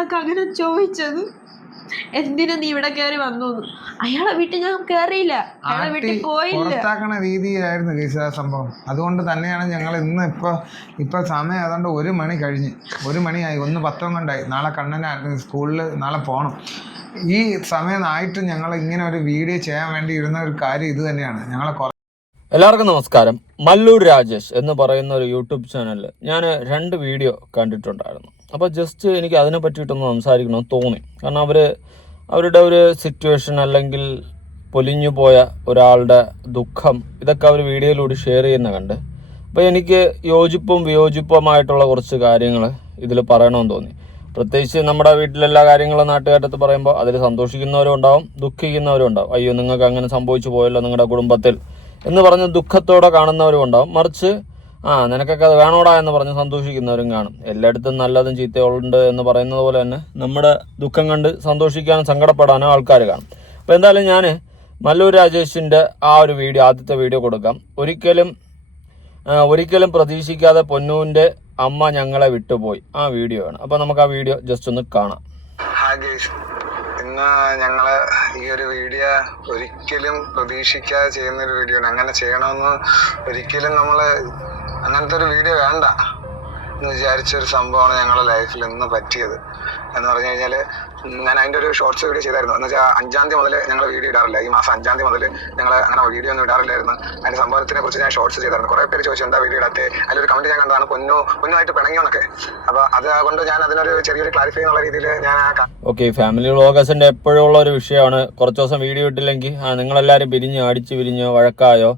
അങ്ങനെ ചോദിച്ചത് എന്തിനാ നീ ഇവിടെ കയറി വന്നു? അയാളെ വീട്ടിൽ ഞാൻ കയറിയില്ല, അയാളെ വീട്ടിൽ പോയില്ല. പുറത്താക്കണ രീതിയിലായിരുന്നു കേസ് ആ സംഭവം. അതുകൊണ്ട് തന്നെയാണ് ഞങ്ങൾ ഇന്ന് ഇപ്പൊ സമയം ഏതാണ്ട് 1 മണി കഴിഞ്ഞ് 1 മണിയായി, 1:10 നാളെ കണ്ണന് സ്കൂളിൽ നാളെ പോകണം. ഈ സമയമായിട്ട് ഞങ്ങൾ ഇങ്ങനെ ഒരു വീഡിയോ ചെയ്യാൻ വേണ്ടി ഇരുന്ന ഒരു കാര്യം ഇത് തന്നെയാണ്. എല്ലാവർക്കും നമസ്കാരം. മല്ലൂർ രാജേഷ് എന്ന് പറയുന്ന ഒരു യൂട്യൂബ് ചാനലിൽ ഞാൻ 2 വീഡിയോ കണ്ടിട്ടുണ്ടായിരുന്നു. അപ്പോൾ ജസ്റ്റ് എനിക്ക് അതിനെ പറ്റിയിട്ടൊന്ന് സംസാരിക്കണമെന്ന് തോന്നി. കാരണം അവരുടെ ഒരു സിറ്റുവേഷൻ അല്ലെങ്കിൽ പൊലിഞ്ഞു പോയ ഒരാളുടെ ദുഃഖം ഇതൊക്കെ അവർ വീഡിയോയിലൂടെ ഷെയർ ചെയ്യുന്ന കണ്ട് അപ്പോൾ എനിക്ക് യോജിപ്പും വിയോജിപ്പുമായിട്ടുള്ള കുറച്ച് കാര്യങ്ങൾ ഇതിൽ പറയണമെന്ന് തോന്നി. പ്രത്യേകിച്ച് നമ്മുടെ വീട്ടിലെല്ലാ കാര്യങ്ങളും നാട്ടുകാരത്ത് പറയുമ്പോൾ അതിൽ സന്തോഷിക്കുന്നവരും ഉണ്ടാവും, ദുഃഖിക്കുന്നവരും ഉണ്ടാവും. അയ്യോ നിങ്ങൾക്ക് അങ്ങനെ സംഭവിച്ചു പോയല്ലോ നിങ്ങളുടെ കുടുംബത്തിൽ എന്ന് പറഞ്ഞ് ദുഃഖത്തോടെ കാണുന്നവരും ഉണ്ടാവും. മറിച്ച് നിനക്കൊക്കെ അത് വേണോടാ എന്ന് പറഞ്ഞ് സന്തോഷിക്കുന്നവരും കാണും. എല്ലായിടത്തും നല്ലതും ചീത്തയുണ്ട് എന്ന് പറയുന്നത് പോലെ തന്നെ നമ്മുടെ ദുഃഖം കണ്ട് സന്തോഷിക്കാനും സങ്കടപ്പെടാനും ആൾക്കാർ കാണും. അപ്പോൾ എന്തായാലും ഞാൻ മല്ലൂർ രാജേഷിൻ്റെ ആ ഒരു വീഡിയോ, ആദ്യത്തെ വീഡിയോ കൊടുക്കാം. ഒരിക്കലും പ്രതീക്ഷിക്കാതെ പൊന്നൂൻ്റെ അമ്മ ഞങ്ങളെ വിട്ടുപോയി, ആ വീഡിയോ ആണ്. അപ്പോൾ നമുക്ക് ആ വീഡിയോ ജസ്റ്റ് ഒന്ന് കാണാം. ഇന്ന് ഞങ്ങള് ഈ ഒരു വീഡിയോ ഒരിക്കലും പ്രതീക്ഷിക്കാതെ ചെയ്യുന്നൊരു വീഡിയോ ആണ്. അങ്ങനെ ചെയ്യണമെന്ന് ഒരിക്കലും നമ്മള് അങ്ങനത്തെ ഒരു വീഡിയോ വേണ്ട എന്ന് വിചാരിച്ചൊരു സംഭവമാണ് ഞങ്ങളുടെ ലൈഫിൽ ഇന്ന് പറ്റിയത്. എന്ന് പറഞ്ഞു കഴിഞ്ഞാൽ ഞാൻ അതിൻ്റെ ഒരു ഷോർട്സ് വീഡിയോ ചെയ്തായിരുന്നു. എന്ന് വെച്ചാൽ 5-ാം തീയതി മുതൽ ഞങ്ങൾ വീഡിയോ ഇടാറില്ല. ഈ മാസം 5-ാം തീയതി മുതൽ ഞങ്ങൾ അങ്ങനെ വീഡിയോ ഒന്നും ഇടാറില്ലായിരുന്നു. അതിൻ്റെ സംഭവത്തിനെ കുറിച്ച് ഞാൻ ഷോർട്സ് ചെയ്തായിരുന്നു. കുറേ പേര് ചോദിച്ചു എന്താ വീഡിയോ ഇടാത്തെ. അതിലൊരു കമൻറ്റ് ഞാൻ കണ്ടതാണ്, പൊന്നുമായിട്ട് പിണങ്ങിയോന്നൊക്കെ. അപ്പോൾ അതുകൊണ്ട് ഞാൻ അതിനൊരു ചെറിയൊരു ക്ലാരിഫൈ എന്നുള്ള രീതിയിൽ ഞാൻ ഓക്കെ, ഫാമിലി വ്ളോഗേഴ്സിൻ്റെ എപ്പോഴും ഉള്ള ഒരു വിഷയമാണ്. കുറച്ച് ദിവസം വീഡിയോ ഇട്ടില്ലെങ്കിൽ നിങ്ങളെല്ലാവരും അടിച്ചു പിരിഞ്ഞോ, വഴക്കായോ,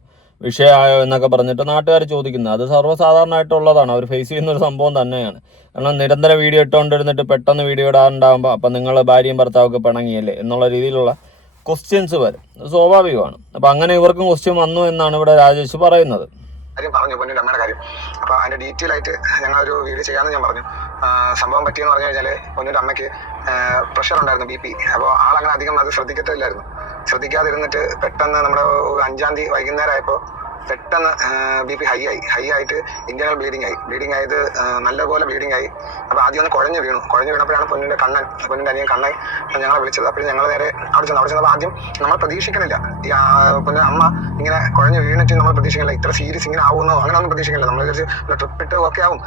വിഷയമായോ എന്നൊക്കെ പറഞ്ഞിട്ട് നാട്ടുകാർ ചോദിക്കുന്നത് അത് സർവ്വസാധാരണമായിട്ടുള്ളതാണ്. അവർ ഫേസ് ചെയ്യുന്ന ഒരു സംഭവം തന്നെയാണ്. കാരണം നിരന്തരം വീഡിയോ ഇട്ടുകൊണ്ടിരുന്നിട്ട് പെട്ടെന്ന് വീഡിയോ ഇടാറുണ്ടാകുമ്പോൾ അപ്പം നിങ്ങൾ ഭാര്യയും ഭർത്താവൊക്കെ പിണങ്ങിയല്ലേ എന്നുള്ള രീതിയിലുള്ള ക്വസ്റ്റ്യൻസ് വരും, സ്വാഭാവികമാണ്. അപ്പം അങ്ങനെ ഇവർക്കും ക്വസ്റ്റ്യൻ വന്നു എന്നാണ് ഇവിടെ രാജേഷ് പറയുന്നത്. പറഞ്ഞു പൊന്നിൻ്റെ അമ്മയുടെ കാര്യം. അപ്പോൾ അതിൻ്റെ ഡീറ്റെയിൽ ആയിട്ട് ഞങ്ങളൊരു വീഡിയോ ചെയ്യാമെന്ന് ഞാൻ പറഞ്ഞു. സംഭവം പറ്റിയെന്ന് പറഞ്ഞു കഴിഞ്ഞാൽ പൊന്നിൻ്റെ അമ്മയ്ക്ക് പ്രഷർ ഉണ്ടായിരുന്നു, BP. അപ്പോൾ ആളങ്ങനെ അധികം അത് ശ്രദ്ധിക്കാതിരുന്നിട്ട് പെട്ടെന്ന് നമ്മുടെ 5-ാം തീയതി വൈകുന്നേരം ആയപ്പോൾ പെട്ടെന്ന് BP ഹൈ ആയിട്ട് ഇന്റേണൽ ബ്ലീഡിങ് ആയത് നല്ലപോലെ ബ്ലീഡിങ് ആയി. അപ്പോൾ ആദ്യം ഒന്ന് കുഴഞ്ഞു വീണപ്പോഴാണ് പൊന്നിൻ്റെ അനിയൻ കണ്ണൻ ഞങ്ങളെ വിളിച്ചത്. അപ്പോൾ ഞങ്ങൾ നേരെ അവിടെ ചെന്നപ്പോൾ ആദ്യം നമ്മൾ പ്രതീക്ഷിക്കുന്നില്ല, ഈ പൊന്നിൻ്റെ അമ്മ ഇങ്ങനെ കുഴഞ്ഞു വീണിട്ട് നമ്മൾ പ്രതീക്ഷിക്കില്ല, ഇത്ര സീരിയസ് ഇങ്ങനെ ആവുമെന്നോ അങ്ങനെ ഒന്നും പ്രതീക്ഷിക്കില്ല. നമ്മൾ വിചാരിച്ച് ട്രിപ്പ് ഇട്ട് ഒക്കെ ആവും,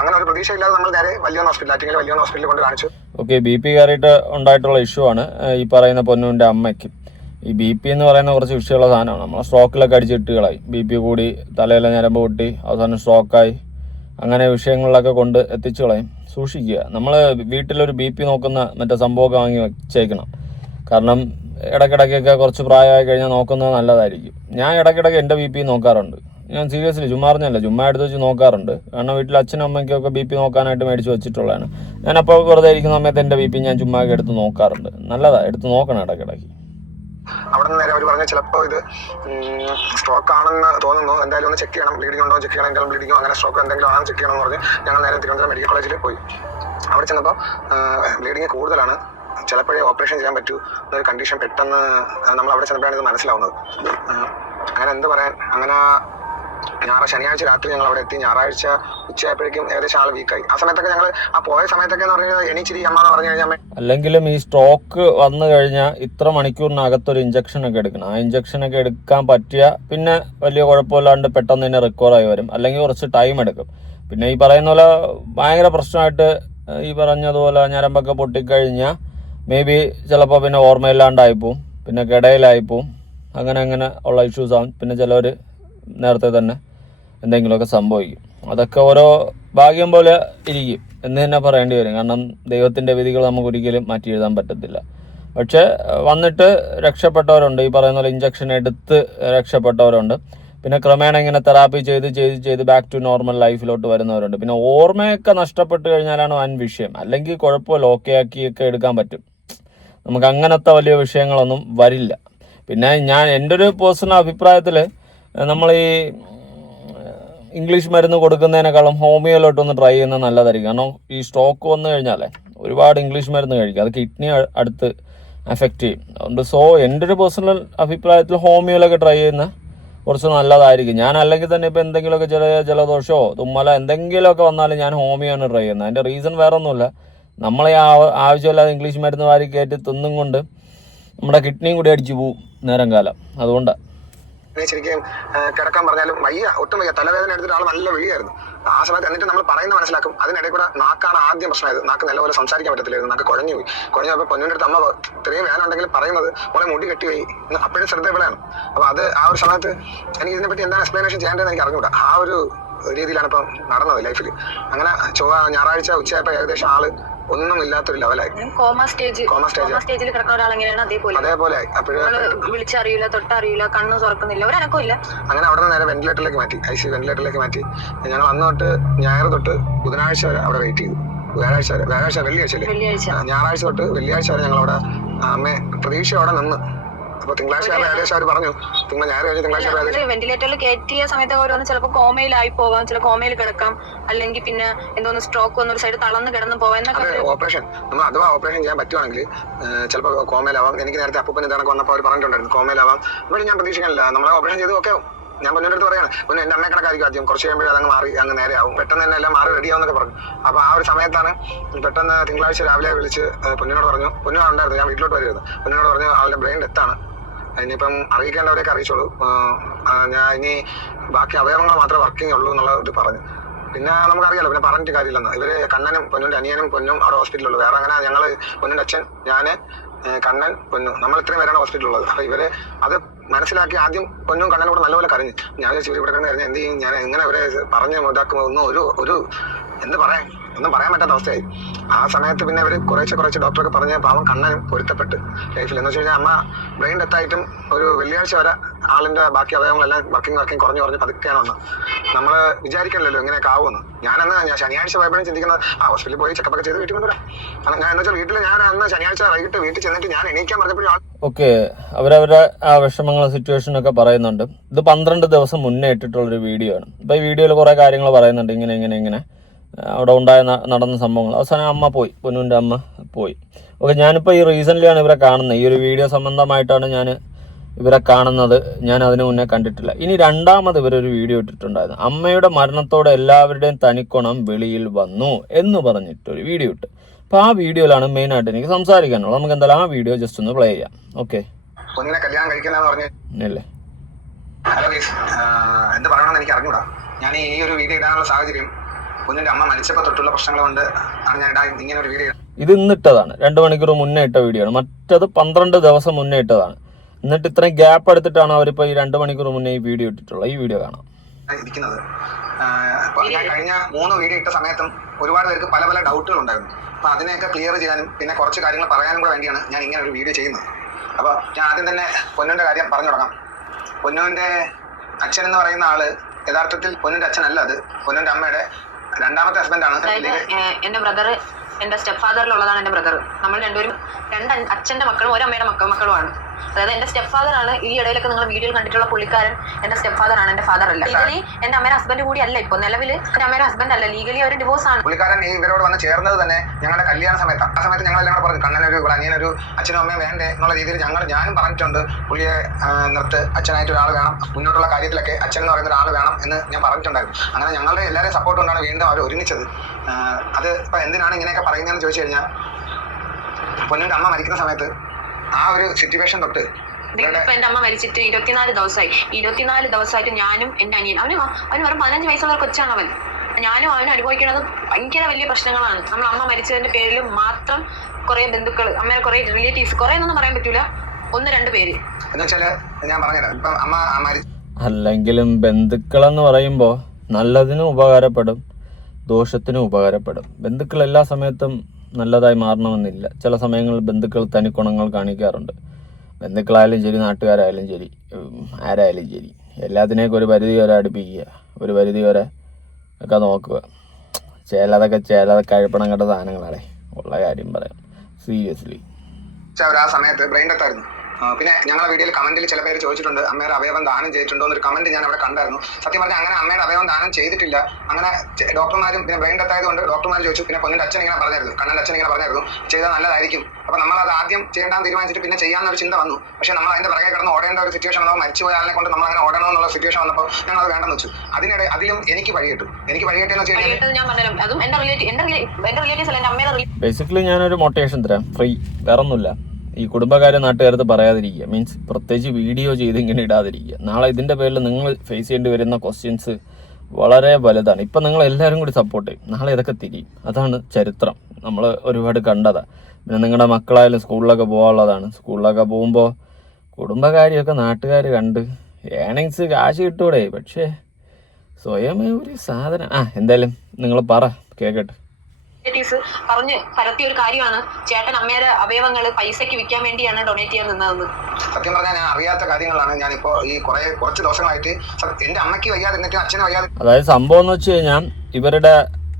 അങ്ങനെ ഒരു പ്രതീക്ഷയില്ലാതെ നമ്മൾ നേരെ വലിയ ഹോസ്പിറ്റലിൽ കൊണ്ട് കാണിച്ചു. ഓക്കെ, BP കയറിയിട്ട് ഉണ്ടായിട്ടുള്ള ഇഷ്യൂ ആണ് ഈ പറയുന്ന പൊന്നൂൻ്റെ അമ്മയ്ക്ക്. ഈ BP എന്ന് പറയുന്ന കുറച്ച് വിഷയമുള്ള സാധനമാണ്. നമ്മൾ സ്ട്രോക്കിലൊക്കെ അടിച്ചിട്ട് കളായി, BP കൂടി തലയിലെ ഞരമ്പ് പൊട്ടി അവസാനം സ്ട്രോക്കായി, അങ്ങനെ വിഷയങ്ങളിലൊക്കെ കൊണ്ട് എത്തിച്ചു കളയും. സൂക്ഷിക്കുക. നമ്മൾ വീട്ടിലൊരു BP നോക്കുന്ന മറ്റേ സംഭവമൊക്കെ വാങ്ങി വെച്ചേക്കണം. കാരണം ഇടയ്ക്കിടയ്ക്കൊക്കെ കുറച്ച് പ്രായമായി കഴിഞ്ഞാൽ നോക്കുന്നത് നല്ലതായിരിക്കും. ഞാൻ ഇടയ്ക്കിടയ്ക്ക് എൻ്റെ BP നോക്കാറുണ്ട്. ഞാൻ സീരിയസ്ലി ചുമ്മാ എടുത്ത് വെച്ച് നോക്കാറുണ്ട്. കാരണം വീട്ടിൽ അച്ഛനും അമ്മയ്ക്കൊക്കെ BP നോക്കാനായിട്ട് മേടിച്ച് വെച്ചിട്ടുള്ളതാണ്. ഞാനപ്പോൾ വെറുതെ ഇരിക്കുന്ന സമയത്ത് എൻ്റെ BP ഞാൻ ചുമ്മാ എടുത്ത് നോക്കാറുണ്ട്. നല്ലതാണ്, എടുത്ത് നോക്കണം ഇടയ്ക്കിടയ്ക്ക്. അവിടെ നിന്ന് നേരെ അവർ പറഞ്ഞാൽ ചിലപ്പോൾ ഇത് സ്ട്രോക്ക് ആണെന്ന് തോന്നുന്നു, എന്തായാലും ഒന്ന് ചെക്ക് ചെയ്യണം, ബ്ലീഡിംഗ് ഉണ്ടോ ചെക്ക് ചെയ്യണം, ഇന്റർണൽ ബ്ലീഡിങ്ങോ അങ്ങനെ സ്ട്രോക്ക് എന്തെങ്കിലും ആണെന്ന് ചെക്ക് ചെയ്യണം എന്ന് പറഞ്ഞ് ഞങ്ങൾ നേരെ തിരുവനന്തപുരം മെഡിക്കൽ കോളേജിൽ പോയി. അവിടെ ചെന്നപ്പോൾ ബ്ലീഡിങ് കൂടുതലാണ്, ചിലപ്പോഴേ ഓപ്പറേഷൻ ചെയ്യാൻ പറ്റൂ എന്നൊരു കണ്ടീഷൻ പെട്ടെന്ന് നമ്മൾ അവിടെ ചെന്നപ്പോഴാണ് ഇത് മനസ്സിലാവുന്നത്. അങ്ങനെ എന്ത് പറയാൻ, അങ്ങനെ ശനിയാഴ്ച രാത്രി ഞങ്ങൾ അവിടെ എത്തി. ഞായറാഴ്ച ഉച്ചയായപ്പോഴേക്കും ഏകദേശം ആൾ വീക്കായി. ആ സമയത്തൊക്കെ ഞങ്ങൾ പോയ സമയത്തൊക്കെ എന്ന് പറഞ്ഞു കഴിഞ്ഞാൽ എണീച്ചിരി അമ്മ എന്ന് പറഞ്ഞു കഴിഞ്ഞാൽ അല്ലെങ്കിലും ഈ സ്ട്രോക്ക് വന്നു കഴിഞ്ഞാൽ ഇത്ര മണിക്കൂറിനകത്തൊരു ഇഞ്ചക്ഷനൊക്കെ എടുക്കണം. ആ ഇഞ്ചക്ഷനൊക്കെ എടുക്കാൻ പറ്റിയ പിന്നെ വലിയ കുഴപ്പമില്ലാണ്ട് പെട്ടെന്ന് തന്നെ റിക്കവർ ആയി വരും. അല്ലെങ്കിൽ കുറച്ച് ടൈം എടുക്കും. പിന്നെ ഈ പറയുന്ന പോലെ ഭയങ്കര പ്രശ്നമായിട്ട് ഈ പറഞ്ഞതുപോലെ ഞരമ്പൊക്കെ പൊട്ടിക്കഴിഞ്ഞാൽ മേ ബി ചിലപ്പോൾ പിന്നെ ഓർമ്മയില്ലാണ്ടായിപ്പോവും, പിന്നെ കിടയിലായിപ്പോവും, അങ്ങനെ ഉള്ള ഇഷ്യൂസ് ആവും. പിന്നെ ചിലവർ നേരത്തെ തന്നെ എന്തെങ്കിലുമൊക്കെ സംഭവിക്കും. അതൊക്കെ ഓരോ ഭാഗ്യം പോലെ ഇരിക്കും എന്ന് തന്നെ പറയേണ്ടി വരും. കാരണം ദൈവത്തിൻ്റെ വിധികൾ നമുക്ക് ഒരിക്കലും മാറ്റി എഴുതാൻ പറ്റത്തില്ല. പക്ഷേ വന്നിട്ട് രക്ഷപ്പെട്ടവരുണ്ട്, ഈ പറയുന്ന പോലെ ഇഞ്ചക്ഷൻ എടുത്ത് രക്ഷപ്പെട്ടവരുണ്ട്. പിന്നെ ക്രമേണ ഇങ്ങനെ തെറാപ്പി ചെയ്ത് ബാക്ക് ടു നോർമൽ ലൈഫിലോട്ട് വരുന്നവരുണ്ട്. പിന്നെ ഓർമ്മയൊക്കെ നഷ്ടപ്പെട്ട് കഴിഞ്ഞാലാണ് വൻ വിഷയം. അല്ലെങ്കിൽ കുഴപ്പമില്ല, ഓക്കെ ആക്കിയൊക്കെ എടുക്കാൻ പറ്റും. നമുക്ക് അങ്ങനത്തെ വലിയ വിഷയങ്ങളൊന്നും വരില്ല. പിന്നെ എൻ്റെ ഒരു പേഴ്സണൽ അഭിപ്രായത്തിൽ നമ്മൾ ഈ ഇംഗ്ലീഷ് മരുന്ന് കൊടുക്കുന്നതിനേക്കാളും ഹോമിയോയിലോട്ടൊന്ന് ട്രൈ ചെയ്യുന്നത് നല്ലതായിരിക്കും. കാരണം ഈ സ്ട്രോക്ക് വന്നു കഴിഞ്ഞാലേ ഒരുപാട് ഇംഗ്ലീഷ് മരുന്ന് കഴിക്കുക, അത് കിഡ്നി അടുത്ത് അഫക്റ്റ് ചെയ്യും. അതുകൊണ്ട് എൻ്റെ ഒരു പേഴ്സണൽ അഭിപ്രായത്തിൽ ഹോമിയോയിലൊക്കെ ട്രൈ ചെയ്യുന്ന കുറച്ച് നല്ലതായിരിക്കും. ഞാൻ അല്ലെങ്കിൽ തന്നെ ഇപ്പോൾ എന്തെങ്കിലുമൊക്കെ ജലദോഷമോ തുമ്മല എന്തെങ്കിലുമൊക്കെ വന്നാലും ഞാൻ ഹോമിയോയാണ് ട്രൈ ചെയ്യുന്നത്. അതിൻ്റെ റീസൺ വേറെ ഒന്നുമില്ല, നമ്മളെ ആവശ്യമില്ലാതെ ഇംഗ്ലീഷ് മരുന്ന് വാരി കയറ്റി തിന്നും കൊണ്ട് നമ്മുടെ കിഡ്നിയും കൂടി അടിച്ചു പോവും നേരം കാലം. അതുകൊണ്ടാണ് ശരിക്കും കിടക്കാൻ പറഞ്ഞാലും വയ്യ, ഒട്ടും വയ്യ, തലവേദന എടുത്തിട്ട് ആൾ നല്ല വെളിയായിരുന്നു ആ സമയത്ത്. എന്നിട്ട് നമ്മൾ പറയുന്നത് മനസ്സിലാക്കും. അതിനിടയിൽ കൂടെ നാക്കാണ് ആദ്യം പ്രശ്നമായത്. നാക്ക് നല്ലപോലെ സംസാരിക്കാൻ പറ്റത്തില്ലായിരുന്നു, നാക്ക് കുഴഞ്ഞു പോയി. കുഴഞ്ഞപ്പോൾ പൊന്നിൻ്റെ അടുത്ത് അമ്മ ഇത്രയും വേദന ഉണ്ടെങ്കിൽ പറയുന്നത് പോലെ മുടി കെട്ടിപ്പോയി, അപ്പോഴും ശ്രദ്ധകളാണ്. അപ്പോൾ അത് ആ ഒരു സമയത്ത് എനിക്ക് ഇതിനെപ്പറ്റി എന്താണ് എക്സ്പ്ലനേഷൻ ചെയ്യേണ്ടതെന്ന് എനിക്ക് അറിഞ്ഞുകൂടാ. ആ ഒരു രീതിയിലാണ് ഇപ്പം നടന്നത് ലൈഫിൽ. അങ്ങനെ ഞായറാഴ്ച ഉച്ചയായപ്പോൾ ഏകദേശം ആള് ഒന്നും ഇല്ലാത്തൊരു ലെവലായി. കോമ സ്റ്റേജിൽ കിടക്കുന്ന ഒരാളെങ്ങനെയാണ് അതേപോലെ വിളിച്ചറിയില്ല, തൊട്ടറിയില്ല, കണ്ണ് തുറക്കുന്നില്ല, ഒരനക്കമില്ല. അങ്ങനെ അവിടെ നിന്ന് നേരെ വെന്റിലേറ്ററിലേക്ക് മാറ്റി, ICU വെന്റിലേറ്ററിലേക്ക് മാറ്റി. ഞങ്ങൾ അന്ന് തൊട്ട് ഞായർ തൊട്ട് ബുധനാഴ്ച വരെ അവിടെ വെയിറ്റ് ചെയ്തു. വെള്ളിയാഴ്ച ഞായറാഴ്ച തൊട്ട് വെള്ളിയാഴ്ച വരെ ഞങ്ങൾ അവിടെ അമ്മയെ പ്രതീക്ഷയോടെ നിന്ന്. അപ്പൊ തിങ്കളാഴ്ച ഏകദേശം അവർ പറഞ്ഞു തിങ്കളാഴ്ച വെന്റിലേറ്ററിൽ കയറ്റിയ സമയത്ത് ഓരോന്ന് ചിലപ്പോൾ കോമയിലായി പോകാം, ചില കോമയിൽ കിടക്കാം, അല്ലെങ്കിൽ പിന്നെ എന്തോന്ന് സ്ട്രോക്ക് വന്നൊരു സൈഡ് തളർന്ന് കിടന്ന് പോകാം. ഓപ്പറേഷൻ നമ്മൾ അഥവാ ഓപ്പറേഷൻ ചെയ്യാൻ പറ്റുവാണെങ്കിൽ ചിലപ്പോൾ കോമയിലാവാം. എനിക്ക് നേരത്തെ അപ്പൂപ്പൻ ഇതാണൊക്കെ വന്നപ്പോൾ അവർ പറഞ്ഞിട്ടുണ്ടായിരുന്നു കോമയിലാവാം. ഇവിടെ ഞാൻ പ്രതീക്ഷിക്കാനില്ല. നമ്മളെ ഓപ്പറേഷൻ ചെയ്ത് ഒക്കെ ഞാൻ പൊന്നിൻ്റെ അടുത്ത് പറയാണ്, പൊന്നു എൻ്റെ അമ്മയെ കണക്കായിരിക്കും ആദ്യം, കുറച്ച് കഴിയുമ്പോൾ അതങ്ങ് മാറി അങ്ങ് നേരെ ആവും, പെട്ടെന്ന് തന്നെ എല്ലാം മാറി റെഡിയാവുന്നൊക്കെ പറഞ്ഞു. അപ്പോൾ ആ ഒരു സമയത്താണ് പെട്ടെന്ന് തിങ്കളാഴ്ച രാവിലെ വിളിച്ച് പൊന്നിനോട് പറഞ്ഞു, പൊന്നു ഉണ്ടായിരുന്നു, ഞാൻ വീട്ടിലോട്ട് വരുമായിരുന്നു. പൊന്നിനോട് പറഞ്ഞു ആളുടെ ബ്രെയിൻ ഡെത്താണ്, ഇനിയിപ്പം അറിയിക്കേണ്ടവരെയൊക്കെ അറിയിച്ചോളൂ, ഞാൻ ഇനി ബാക്കി അവയവങ്ങൾ മാത്രമേ വർക്കിംഗ് ഉള്ളൂ എന്നുള്ളത് പറഞ്ഞു. പിന്നെ നമുക്കറിയാലോ, പിന്നെ പറഞ്ഞിട്ട് കാര്യമില്ലെന്ന്. ഇവര് കണ്ണനും പൊന്നിൻ്റെ അനിയനും പൊന്നും അവിടെ ഹോസ്പിറ്റലുള്ളൂ. വേറെ അങ്ങനെ ഞങ്ങൾ പൊന്നിൻ്റെ അച്ഛൻ, ഞാൻ, കണ്ണൻ, പൊന്നു, നമ്മൾ ഇത്രയും പേരാണ് ഹോസ്പിറ്റലുള്ളത്. അപ്പോൾ ഇവര് അത് മനസ്സിലാക്കി ആദ്യം പൊന്നും കണ്ണനും കൂടെ നല്ലപോലെ കരഞ്ഞു. ഞാൻ ഇവിടെ കിടന്ന് കരഞ്ഞ് എന്ത് ചെയ്യും, ഞാൻ എങ്ങനെ ഇവരെ പറഞ്ഞ് ഇതാക്കുമ്പോൾ ഒന്നും പറയാൻ പറ്റാത്ത അവസ്ഥയായി. ആ സമയത്ത് പിന്നെ ഇവർ കുറേശ്ശെ ഡോക്ടറൊക്കെ പറഞ്ഞ് പാവം കണ്ണനും പൊരുത്തപ്പെട്ട് ലൈഫിൽ. എന്ന് വെച്ച് കഴിഞ്ഞാൽ അമ്മ ബ്രെയിൻ ഡെത്തായിട്ടും ഒരു വെള്ളിയാഴ്ച വരെ ആളിന്റെ ബാക്കി അവയവങ്ങളെല്ലാം വർക്കിംഗ് കുറഞ്ഞ് പതുക്കെയാണ് വന്നത്. നമ്മൾ വിചാരിക്കണല്ലോ ഇങ്ങനെയൊക്കെ ആവുമെന്ന്. ഞാൻ ശനിയാഴ്ച പോയപ്പോഴും ചിന്തിക്കുന്നത് ഹോസ്പിറ്റലിൽ പോയി ചെക്കപ്പൊക്കെ ചെയ്ത് വീട്ടിൽ കൊണ്ടുവരാം. ഞാൻ എന്ന് വെച്ചാൽ വീട്ടിൽ ഞാൻ അന്ന് ശനിയാഴ്ച വൈകിട്ട് വീട്ടിൽ ചെന്നിട്ട് ഞാൻ എണീക്കാൻ പറഞ്ഞപ്പോഴും ഓക്കെ അവരവരുടെ ആ വിഷമങ്ങളും സിറ്റുവേഷനൊക്കെ പറയുന്നുണ്ട്. ഇത് 12 ദിവസം മുന്നേ ഇട്ടിട്ടുള്ളൊരു വീഡിയോ ആണ്. ഇപ്പോൾ ഈ വീഡിയോയിൽ കുറേ കാര്യങ്ങൾ പറയുന്നുണ്ട്, ഇങ്ങനെ അവിടെ നടന്ന സംഭവങ്ങൾ. അവസാനം അമ്മ പോയി, പൊന്നുവിൻ്റെ അമ്മ പോയി. ഓക്കെ, ഞാനിപ്പോൾ ഈ റീസെൻ്റ്ലിയാണ് ഇവരെ കാണുന്നത്. ഈ ഒരു വീഡിയോ സംബന്ധമായിട്ടാണ് ഞാൻ ഇവരെ കാണുന്നത്. ഞാൻ അതിനു മുന്നേ കണ്ടിട്ടില്ല. ഇനി രണ്ടാമത് ഇവരൊരു വീഡിയോ ഇട്ടിട്ടുണ്ടായിരുന്നു. അമ്മയുടെ മരണത്തോടെ എല്ലാവരുടെയും തനിക്കൊണം വെളിയിൽ വന്നു എന്ന് പറഞ്ഞിട്ടൊരു വീഡിയോ ഇട്ട്. അപ്പോൾ ആ വീഡിയോയിലാണ് മെയിനായിട്ട് എനിക്ക് സംസാരിക്കാനുള്ളത്. നമുക്ക് എന്തായാലും ആ വീഡിയോ ജസ്റ്റ് ഒന്ന് പ്ലേ ചെയ്യാം. ഓക്കെ, അല്ലേ? ഹലോ ഗൈസ്, എന്ത് പറയണമെന്ന് എനിക്ക് അറിഞ്ഞൂടാ. ഞാൻ ഈ ഒരു വീഡിയോ ഇടാനുള്ള സാഹചര്യം പൊന്നിന്റെ അമ്മ മരിച്ചപ്പോൾ തൊട്ടുള്ള പ്രശ്നങ്ങൾ കൊണ്ട് ആണ് ഞാൻ ഇങ്ങനെ ഒരു വീഡിയോ. ഇത് ഇന്നിട്ടതാണ്, 2 മണിക്കൂർ മുന്നേ ഇട്ട വീഡിയോ ആണ്. മറ്റത് 12 ദിവസം മുന്നേ ഇട്ടതാണ്. എന്നിട്ട് ഇത്രയും ഗ്യാപ്പ് എടുത്തിട്ടാണ് അവരിപ്പോൾ ഈ 2 മണിക്കൂർ മുന്നേ ഈ വീഡിയോ ഇട്ടിട്ടുള്ളത്. ഈ വീഡിയോ കാണാം. ഇരിക്കുന്നത് ഞാൻ കഴിഞ്ഞ 3 വീഡിയോ ഇട്ട സമയത്തും ഒരുപാട് പേർക്ക് പല ഡൗട്ടുകൾ ഉണ്ടായിരുന്നു. അപ്പോൾ അതിനെയൊക്കെ ക്ലിയർ ചെയ്യാനും പിന്നെ കുറച്ച് കാര്യങ്ങൾ പറയാനും കൂടെ വേണ്ടിയാണ് ഞാൻ ഇങ്ങനെ ഒരു വീഡിയോ ചെയ്യുന്നത്. അപ്പോൾ ഞാൻ ആദ്യം തന്നെ പൊന്നുവിൻ്റെ കാര്യം പറഞ്ഞു തുടങ്ങാം. പൊന്നുവിൻ്റെ അച്ഛൻ എന്ന് പറയുന്ന ആള് യഥാർത്ഥത്തിൽ പൊന്നിന്റെ അച്ഛനല്ല, അത് പൊന്നിന്റെ അമ്മയുടെ രണ്ടാമത്തെ ഹസ്ബൻഡാണ്. എന്റെ ബ്രദർ, എന്റെ സ്റ്റെപ്പ് ഫാദറിലുള്ളതാണ് എന്റെ ബ്രദർ. നമ്മൾ രണ്ടുപേരും 2 അച്ഛന്റെ മക്കളും 1 അമ്മയുടെ മക്കളുമാണ്. അതായത് എന്റെ സ്റ്റെപ്പ് ഫാദർ ആണ്. ഈ ഇടയിലൊക്കെ നിങ്ങൾ വീഡിയോയിൽ കണ്ടിട്ടുള്ള പുള്ളിക്കാരൻ എന്റെ സ്റ്റെപ്പ് ഫാദർ ആണ്, എന്റെ ഫാദർ അല്ല. ലീഗലി എന്റെ അമ്മയുടെ ഹസ്ബൻഡ് കൂടി അല്ല. ഇപ്പോൾ നിലവിൽ എന്റെ അമ്മയുടെ ഹസ്ബൻഡ് അല്ല, ലീഗലി ഒരു ഡിവോഴ്സ് ആണ്. പുള്ളിക്കാരൻ ഇവരോട് വന്ന് ചേർന്നത് തന്നെ ഞങ്ങളുടെ കല്യാണ സമയത്താണ്. ആ സമയത്ത് ഞങ്ങളെല്ലാം കൂടെ പറഞ്ഞു കണ്ണനൊരു അനിയനൊരു അച്ഛനും അമ്മയും വേണ്ടേ എന്നുള്ള രീതിയിൽ ഞാനും പറഞ്ഞിട്ടുണ്ട്. പുള്ളിയെ നിർത്ത്, അച്ഛനായിട്ട് ഒരാൾ വേണം, മുന്നോട്ടുള്ള കാര്യത്തിലൊക്കെ അച്ഛൻ എന്ന് പറയുന്ന ഒരാൾ വേണം എന്ന് ഞാൻ പറഞ്ഞിട്ടുണ്ടായിരുന്നു. അങ്ങനെ ഞങ്ങളുടെ എല്ലാവരും സപ്പോർട്ട് കൊണ്ടാണ് വീണ്ടും അവർ ഒരുമിച്ചത്. അത് ഇപ്പൊ എന്തിനാണ് ഇങ്ങനെയൊക്കെ പറയുന്നതെന്ന് ചോദിച്ചു കഴിഞ്ഞാൽ, പൊന്നിന്റെ അമ്മ മരിക്കുന്ന സമയത്ത് ആ ഒരു സിറ്റുവേഷൻ തൊട്ട് ഇപ്പൊ എന്റെ അമ്മ മരിച്ചിട്ട് 24 ദിവസമായി. 24 ദിവസമായിട്ട് ഞാനും എന്റെ അനിയൻ, അവന് വെറും 15 വയസ്സുള്ള കൊച്ചാണ് അവൻ. ഞാനും അവനും അനുഭവിക്കുന്നത് ഭയങ്കര വലിയ പ്രശ്നങ്ങളാണ്. നമ്മൾ അമ്മ മരിച്ചതിന്റെ പേരിൽ മാത്രം കുറെ ബന്ധുക്കൾ, അമ്മയുടെ കുറെ റിലേറ്റീവ്സ്, കുറെ ഒന്നും പറയാൻ പറ്റൂല, 1-2 പേര് എന്ന് വെച്ചാല് ഞാൻ പറഞ്ഞുതരാം. ഇപ്പൊ അമ്മ അല്ലെങ്കിലും ബന്ധുക്കളെന്ന് പറയുമ്പോൾ നല്ലതിനും ഉപകാരപ്പെടും, ദോഷത്തിനും ഉപകാരപ്പെടും. ബന്ധുക്കൾ എല്ലാ സമയത്തും നല്ലതായി മാറണമെന്നില്ല. ചില സമയങ്ങളിൽ ബന്ധുക്കൾ തനിക്കുണങ്ങൾ കാണിക്കാറുണ്ട്. ബന്ധുക്കളായാലും ശരി, നാട്ടുകാരായാലും ശരി, ആരായാലും ശരി, എല്ലാത്തിനെയൊക്കെ ഒരു പരിധി വരെ അടുപ്പിക്കുക, ഒരു പരിധി വരെ ഒക്കെ നോക്കുക. ചിലതൊക്കെ കഴിപ്പണം കേട്ട സാധനങ്ങളാണേ, ഉള്ള കാര്യം പറയാം. സീരിയസ്ലി ആ സമയത്ത് ബ്രെയിൻ ഡെത്ത് ആയിരുന്നു. പിന്നെ ഞങ്ങളുടെ വീഡിയോയിൽ കമന്റിൽ ചില പേര് ചോദിച്ചിട്ടുണ്ട് അമ്മയുടെ അവയവം ദാനം ചെയ്തിട്ടുണ്ടോ എന്നൊരു കമന്റ് ഞാൻ അവിടെ കണ്ടായിരുന്നു. സത്യം പറഞ്ഞാൽ അങ്ങനെ അമ്മയുടെ അവയവം ദാനം ചെയ്തിട്ടില്ല. അങ്ങനെ ഡോക്ടർമാരും പിന്നെ ബ്രെയിൻ ഡെത്ത് ആയതുകൊണ്ട് ഡോക്ടർമാർ ചോദിച്ചു. പിന്നെ പൊന്നിന്റെ അച്ഛൻ ഇങ്ങനെ പറഞ്ഞായിരുന്നു, കണ്ണന്റെ അച്ഛൻ ഇങ്ങനെ പറഞ്ഞായിരുന്നു ചെയ്താൽ നല്ലതായിരിക്കും. അപ്പൊ നമ്മൾ അത് ആദ്യം ചെയ്യേണ്ടെന്ന് തീരുമാനിച്ചിട്ട് പിന്നെ ചെയ്യാന്നൊരു ചിന്ത വന്നു. പക്ഷേ നമ്മൾ അതിന്റെ പുറകെ കിടന്ന് ഓടേണ്ട ഒരു സിറ്റുവേഷൻ വന്നപ്പോൾ മരിച്ചുപോയ ആളിനെ കൊണ്ട് നമ്മൾ അങ്ങനെ ഓടണമെന്നുള്ള സിറ്റുവേഷൻ വന്നപ്പോൾ ഞങ്ങൾ അത് വേണ്ടെന്ന് വെച്ചു. അതിലും എനിക്ക് വഴി കിട്ടും. എനിക്ക് വഴി കിട്ടിയെന്ന് വെച്ച് കഴിഞ്ഞാൽ ബേസിക്കലി ഞാനൊരു മോട്ടിവേഷൻ തരാം, ഫ്രീ, വേറെ ഒന്നുമില്ല. ഈ കുടുംബക്കാരെ നാട്ടുകാരത്ത് പറയാതിരിക്കുക, മീൻസ് പ്രത്യേകിച്ച് വീഡിയോ ചെയ്ത് ഇങ്ങനെ ഇടാതിരിക്കുക. നാളെ ഇതിൻ്റെ പേരിൽ നിങ്ങൾ ഫേസ് ചെയ്യേണ്ടി വരുന്ന ക്വസ്റ്റ്യൻസ് വളരെ വലുതാണ്. ഇപ്പം നിങ്ങൾ എല്ലാവരും കൂടി സപ്പോർട്ട് ചെയ്യും, നാളെ ഇതൊക്കെ തിരിയും. അതാണ് ചരിത്രം, നമ്മൾ ഒരുപാട് കണ്ടതാണ്. പിന്നെ നിങ്ങളുടെ മക്കളായാലും സ്കൂളിലൊക്കെ പോകാനുള്ളതാണ്. സ്കൂളിലൊക്കെ പോകുമ്പോൾ കുടുംബകാര്യമൊക്കെ നാട്ടുകാർ കണ്ട് ഏണിങ്സ് കാശ് കിട്ടൂടെ, പക്ഷേ സ്വയമേ ഒരു സാധനം. എന്തായാലും നിങ്ങൾ പറ, കേൾക്കട്ടെ. പറഞ്ഞ് പരത്തിയ ഒരു കാര്യമാണ് ചേട്ടൻ അമ്മയുടെ അവയവങ്ങൾ പൈസക്ക് വിൽക്കാൻ വേണ്ടിയാണ് ഡൊണേറ്റ് ചെയ്യാൻ നിന്നതെന്ന്. സത്യം പറഞ്ഞാൽ ഞാൻ അറിയാത്ത കാര്യങ്ങളാണ് ഞാനിപ്പോ ഈ കുറച്ച് ദിവസങ്ങളായിട്ട്. എന്റെ അമ്മയ്ക്ക് വയ്യാതിരുന്നിട്ട് അച്ഛന് വയ്യാതെ. അതായത് സംഭവം എന്ന് വെച്ച് കഴിഞ്ഞാൽ ഇവരുടെ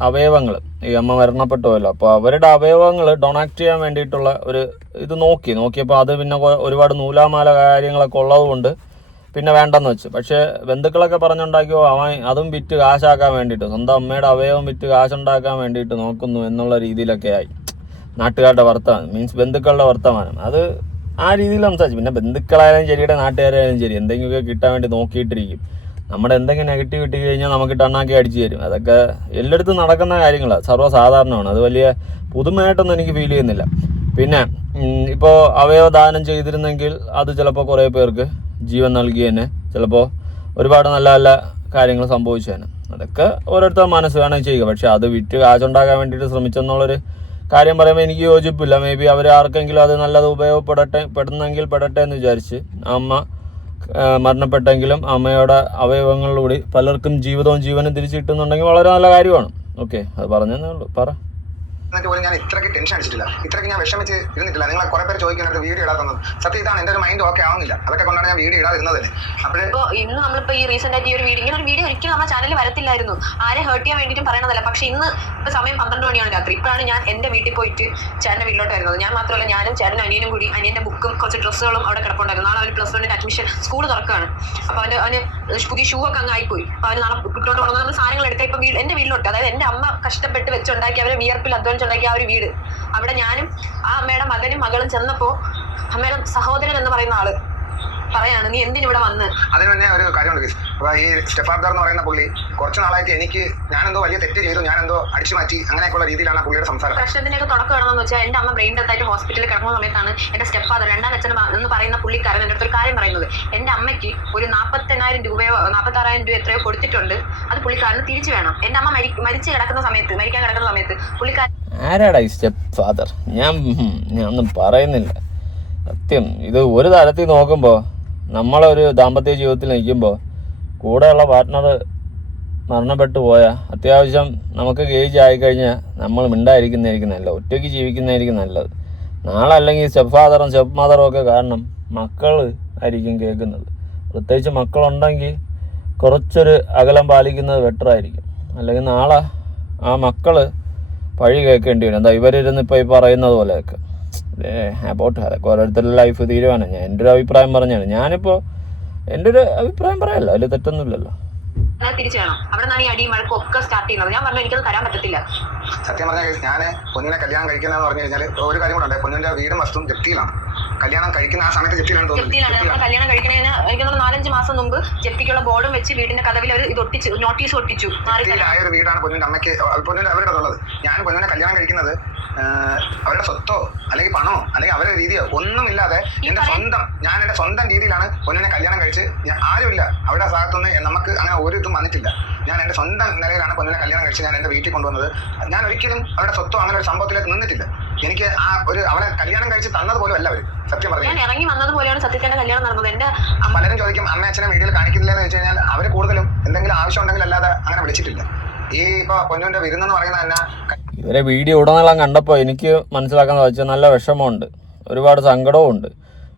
അവയവങ്ങൾ, ഈ അമ്മ മരണപ്പെട്ടുമല്ലോ, അപ്പോൾ അവരുടെ അവയവങ്ങൾ ഡൊണേറ്റ് ചെയ്യാൻ വേണ്ടിയിട്ടുള്ള ഒരു ഇത് നോക്കിയപ്പോൾ അത് പിന്നെ ഒരുപാട് നൂലാമാല കാര്യങ്ങളൊക്കെ ഉള്ളത് കൊണ്ട് പിന്നെ വേണ്ടെന്ന് വെച്ചു. പക്ഷേ ബന്ധുക്കളൊക്കെ പറഞ്ഞുണ്ടാക്കിയോ അവൻ അതും വിറ്റ് കാശാക്കാൻ വേണ്ടിയിട്ട്, സ്വന്തം അമ്മയുടെ അവയവം വിറ്റ് കാശുണ്ടാക്കാൻ വേണ്ടിയിട്ട് നോക്കുന്നു എന്നുള്ള രീതിയിലൊക്കെ ആയി നാട്ടുകാരുടെ വർത്തമാനം, മീൻസ് ബന്ധുക്കളുടെ വർത്തമാനം. അത് ആ രീതിയിൽ സംസാരിച്ചു. പിന്നെ ബന്ധുക്കളായാലും ശരിയുടെ നാട്ടുകാരായാലും ശരി എന്തെങ്കിലുമൊക്കെ കിട്ടാൻ വേണ്ടി നോക്കിയിട്ടിരിക്കും. നമ്മുടെ എന്തെങ്കിലും നെഗറ്റീവ് കിട്ടി കഴിഞ്ഞാൽ നമുക്ക് ടണ്ണാക്കി അടിച്ചു തരും. അതൊക്കെ എല്ലായിടത്തും നടക്കുന്ന കാര്യങ്ങളാണ്, സർവ്വസാധാരണമാണ്. അത് വലിയ പുതുമയായിട്ടൊന്നും എനിക്ക് ഫീൽ ചെയ്യുന്നില്ല. പിന്നെ ഇപ്പോൾ അവയവദാനം ചെയ്തിരുന്നെങ്കിൽ അത് ചിലപ്പോൾ കുറേ പേർക്ക് ജീവൻ നൽകിയേനെ, ചിലപ്പോൾ ഒരുപാട് നല്ല നല്ല കാര്യങ്ങൾ സംഭവിച്ചേനെ. അതൊക്കെ ഓരോരുത്തർ മനസ്സ് വേണമെങ്കിൽ ചെയ്യുക. പക്ഷെ അത് വിറ്റ് കാശുണ്ടാക്കാൻ വേണ്ടിയിട്ട് ശ്രമിച്ചെന്നുള്ളൊരു കാര്യം പറയുമ്പോൾ എനിക്ക് യോജിപ്പില്ല. മേ ബി അവർ ആർക്കെങ്കിലും അത് നല്ലത് പെടുന്നെങ്കിൽ പെടട്ടെ എന്ന് വിചാരിച്ച് അമ്മ മരണപ്പെട്ടെങ്കിലും അമ്മയുടെ അവയവങ്ങളിലൂടെ പലർക്കും ജീവനും തിരിച്ചു കിട്ടുന്നുണ്ടെങ്കിൽ വളരെ നല്ല കാര്യമാണ്. ഓക്കെ, അത് പറഞ്ഞതേ ഉള്ളൂ, പറ. എന്നിട്ട് പോലും ഞാൻ ഇത്രയ്ക്ക് ടെൻഷൻ അടിച്ചിട്ടില്ല, ഇത്രയ്ക്ക് ഞാൻ വിഷമിച്ച് ഇരുന്നിട്ടില്ല. നിങ്ങളെ കുറെ പേര് ചോദിക്കുന്നത് വീഡിയോ ഇടാത്തത് സത്യം ഇതാണ്. എന്റെ ഒരു മൈൻഡ് ഓക്കെ ആവുന്നില്ല, അതൊക്കെ കൊണ്ടാണ് ഞാൻ വീഡിയോ ഇടാതിരുന്നത് തന്നെ. അപ്പോൾ ഇന്ന് നമ്മളിപ്പോൾ ഈ റീസെന്റ് ആയിട്ട് ഈ ഒരു വീഡിയോ ഒരിക്കലും നമ്മുടെ ചാനലിൽ വരത്തില്ലായിരുന്നു. ആരെ ഹേർട്ട് ചെയ്യാൻ വേണ്ടിയിട്ടും പറയണതല്ല. പക്ഷെ ഇന്ന് ഇപ്പോൾ സമയം 12 മണിയാണ് രാത്രി. ഇപ്പോഴാണ് ഞാൻ എൻ്റെ വീട്ടിൽ പോയിട്ട് ചേട്ടൻ്റെ വീട്ടിലോട്ട് വരുന്നത്. ഞാൻ മാത്രമല്ല, ഞാനും ചേട്ടനും അനിയനും കൂടി, അനിയൻ്റെ ബുക്കും കുറച്ച് ഡ്രസ്സുകളും അവിടെ കിടപ്പുണ്ടായിരുന്നു. നാളെ അവർ +1 അഡ്മിഷൻ സ്കൂൾ തുറക്കുകയാണ്. അപ്പോൾ അവന് പുതിയ ഷൂ ഒക്കെ അങ്ങ് ആയിപ്പോയി. അപ്പോൾ അവന് നാളെ ഇട്ടോട്ട് കൊണ്ടുവന്ന നമ്മൾ സാധനങ്ങൾ എടുക്കുക. ഇപ്പം എൻ്റെ വീട്ടിലോട്ട്, അതായത് എൻ്റെ അമ്മ കഷ്ടപ്പെട്ട് വെച്ചുണ്ടാക്കി അവരെ വിയർപ്പിൽ അധ്വാനിച്ചുണ്ടാക്കിയ ആ ഒരു വീട്, അവിടെ ഞാനും ആ അമ്മയുടെ മകനും മകളും ചെന്നപ്പോൾ അമ്മയുടെ സഹോദരൻ എന്ന് പറയുന്ന ആള് പറയാണ്, നീ എന്തിനിവിടെ വന്ന്. അതിന് തന്നെ ഒരു കാര്യമുണ്ട്. അപ്പൊ ഈ സ്റ്റെഫാദർ എന്ന് പറയുന്ന പുള്ളി കുറച്ച് നാളായിട്ട് എനിക്ക് ഞാനെന്തോ വലിയ തെറ്റ് ചെയ്തു, ഞാനെന്തോ അടിച്ചു മാറ്റി, അങ്ങനെയൊക്കെയുള്ള രീതിയിലാണ് പുള്ളിയുടെ സംസാരം. പ്രശ്നത്തിനൊക്കെ തുടക്കം വേണമെന്ന് വെച്ചാൽ എൻ്റെ അമ്മ ബ്രെയിൻ ഡെത്ത് ആയിട്ട് ഹോസ്പിറ്റലിൽ കിടക്കുന്ന സമയത്താണ് എൻ്റെ സ്റ്റെഫാദർ, രണ്ടാം അച്ഛൻ എന്ന് പറയുന്ന പുള്ളിക്കാരൻ എൻ്റെ അടുത്തൊരു കാര്യം പറയുന്നത്. എൻ്റെ അമ്മയ്ക്ക് ഒരു 48,000 രൂപയോ 46,000 രൂപ എത്രയോ കൊടുത്തിട്ടുണ്ട്, അത് പുള്ളിക്കാരന് തിരിച്ചു വേണം. എൻ്റെ അമ്മ മരിക്കാൻ കിടക്കുന്ന സമയത്ത് പുള്ളിക്കാരൻ ആരാടാ ഈ സ്റ്റെപ്പ് ഫാദർ? ഞാനൊന്നും പറയുന്നില്ല. സത്യം, ഇത് ഒരു തരത്തിൽ നോക്കുമ്പോൾ നമ്മളൊരു ദാമ്പത്യ ജീവിതത്തിൽ നിൽക്കുമ്പോൾ കൂടെയുള്ള പാർട്ട്ണർ മരണപ്പെട്ടു പോയാൽ അത്യാവശ്യം നമുക്ക് ഗേജ് ആയിക്കഴിഞ്ഞാൽ നമ്മൾ മിണ്ടായിരിക്കുന്നതായിരിക്കും നല്ലത്, ഒറ്റയ്ക്ക് ജീവിക്കുന്നതായിരിക്കും നല്ലത്. നാളെ അല്ലെങ്കിൽ സ്റ്റെപ്പ് ഫാദറും സ്റ്റെപ്പ് മദറും ഒക്കെ കാരണം മക്കൾ ആയിരിക്കും കേൾക്കുന്നത്. പ്രത്യേകിച്ച് മക്കളുണ്ടെങ്കിൽ കുറച്ചൊരു അകലം പാലിക്കുന്നത് ബെറ്റർ ആയിരിക്കും. അല്ലെങ്കിൽ നാളെ ആ മക്കൾ പഴി കേൾക്കേണ്ടി വരും. എന്താ ഇവരിരുന്ന് ഇപ്പോൾ ഈ പറയുന്നത് പോലെയൊക്കെ അബൌട്ട് അതൊക്കെ ഓരോരുത്തരുടെ ലൈഫ് തീരുമാനം. ഞാൻ എൻ്റെ ഒരു അഭിപ്രായം പറഞ്ഞാണ്. ഞാനിപ്പോൾ എൻ്റെ ഒരു അഭിപ്രായം പറയാമല്ലോ, അതിൽ തെറ്റൊന്നുമില്ലല്ലോ. തിരിച്ചു വേണം. അവിടെ നിന്നാണ് ഈ അടിയും വഴക്കും ഒക്കെ സ്റ്റാർട്ട് ചെയ്യുന്നത്. ഞാൻ പറഞ്ഞു എനിക്കത് തരാൻ പറ്റത്തില്ല. സത്യം പറഞ്ഞാൽ ഞാൻ പൊന്നിനെ കല്യാണം കഴിക്കുന്നതെന്ന് പറഞ്ഞു കഴിഞ്ഞാൽ ഒരു കാര്യം കൂടെ ഉണ്ട്. പൊന്നിന്റെ വീടും വസ്തുവും ജപ്തിയിലാണ്. കല്യാണം കഴിക്കുന്ന ആ സമയത്ത് ജപ്തിയിലാണ് തോന്നുന്നത്. കല്യാണം കഴിക്കുന്നതിന് എനിക്ക് 4-5 മാസം മുമ്പ് ജപ്തിക്കുള്ള ബോർഡും വെച്ച് വീടിന്റെ കഥവിൽ അവർ ഇത് ഒട്ടിച്ചു, നോട്ടീസ് ഒട്ടിച്ചു. ജപ്തിയിലായ ഒരു വീടാണ് പൊന്നിന്റെ അമ്മയ്ക്ക്, പൊന്നിന്റെ അവരുടെ ഉള്ളത്. ഞാൻ പൊന്നിനെ കല്യാണം കഴിക്കുന്നത് അവരുടെ സ്വത്തോ അല്ലെങ്കിൽ പണമോ അല്ലെങ്കിൽ അവരുടെ രീതിയോ ഒന്നുമില്ലാതെ ഞാൻ എന്റെ സ്വന്തം രീതിയിലാണ് പൊന്നിനെ കല്യാണം കഴിച്ച്. ആരുമില്ല അവരുടെ ഭാഗത്തുനിന്ന്, നമുക്ക് അങ്ങനെ ഒരു ഇതും വന്നിട്ടില്ല. ഞാൻ എന്റെ സ്വന്തം നിലയിലാണ് പൊന്നിനെ കല്യാണം കഴിച്ച് ഞാൻ എന്റെ വീട്ടിൽ കൊണ്ടുവന്നത്. ഞാൻ ഒരിക്കലും അവരുടെ സ്വത്തോ അങ്ങനെ ഒരു സംഭവത്തിലേക്ക് നിന്നിട്ടില്ല. എനിക്ക് ആ ഒരു അവനെ കല്യാണം കഴിച്ച് തന്നതുപോലും അല്ല അവര്. സത്യം പറഞ്ഞു, ഞാൻ ഇറങ്ങി വന്നത് പോലെയാണ് സത്യത്തിന്റെ കല്യാണം നടന്നത്. എന്റെ പലരും ചോദിക്കും അമ്മ അച്ഛനെ വീഡിയോയിൽ കാണിക്കുന്നില്ലെന്ന് വെച്ച് കഴിഞ്ഞാൽ അവര് കൂടുതലും എന്തെങ്കിലും ആവശ്യം ഉണ്ടെങ്കിൽ അല്ലാതെ അങ്ങനെ വിളിച്ചിട്ടില്ല. ഈ ഇപ്പൊ പൊന്നുവിന്റെ വിരുന്നെന്ന് പറയുന്നത് തന്നെ ഇവരെ വീഡിയോ ഉടനീളം കണ്ടപ്പോൾ എനിക്ക് മനസ്സിലാക്കാൻ വെച്ചാൽ നല്ല വിഷമമുണ്ട്, ഒരുപാട് സങ്കടവും ഉണ്ട്.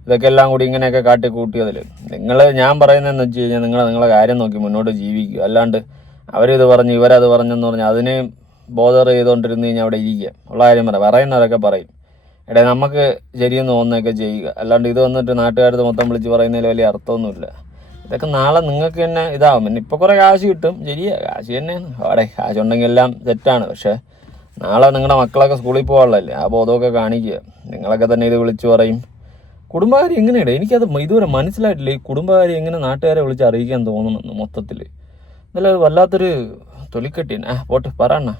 ഇതൊക്കെ എല്ലാം കൂടി ഇങ്ങനെയൊക്കെ കാട്ടിക്കൂട്ടിയതിൽ ഞാൻ പറയുന്നതെന്ന് വെച്ച് കഴിഞ്ഞാൽ നിങ്ങളെ കാര്യം നോക്കി മുന്നോട്ട് ജീവിക്കുക. അല്ലാണ്ട് അവരിത് പറഞ്ഞു ഇവരത് പറഞ്ഞെന്ന് പറഞ്ഞാൽ അതിനെ ബോധർ ചെയ്തുകൊണ്ടിരുന്ന് കഴിഞ്ഞാൽ അവിടെ ഇരിക്കുക. ഉള്ള കാര്യം പറയുന്നവരൊക്കെ പറയും. എടേ നമുക്ക് ശരിയെന്ന് തോന്നുന്നതൊക്കെ ചെയ്യുക, അല്ലാണ്ട് ഇത് വന്നിട്ട് നാട്ടുകാരത് മൊത്തം വിളിച്ച് പറയുന്നതിൽ വലിയ അർത്ഥമൊന്നുമില്ല. ഇതൊക്കെ നാളെ നിങ്ങൾക്ക് തന്നെ ഇതാവും. പിന്നെ ഇപ്പോൾ കുറേ കാശ് കിട്ടും, ശരിയാ, കാശ് തന്നെയാണ് അവിടെ, കാശുണ്ടെങ്കിൽ എല്ലാം സെറ്റാണ്. പക്ഷേ നാളെ നിങ്ങളുടെ മക്കളൊക്കെ സ്കൂളിൽ പോകാനുള്ളതല്ലേ, ആ ബോധമൊക്കെ കാണിക്കുക. നിങ്ങളൊക്കെ തന്നെ ഇത് വിളിച്ച് പറയും. കുടുംബകാര്യം എങ്ങനെയാണ് എനിക്കത് ഇതുവരെ മനസ്സിലായിട്ടില്ല. ഈ കുടുംബകാര്യം എങ്ങനെ നാട്ടുകാരെ വിളിച്ച് അറിയിക്കാൻ തോന്നുന്നു മൊത്തത്തിൽ. എന്നാലും അത് വല്ലാത്തൊരു തൊലിക്കെട്ടിയാണ്. പോട്ടെ പറയണ.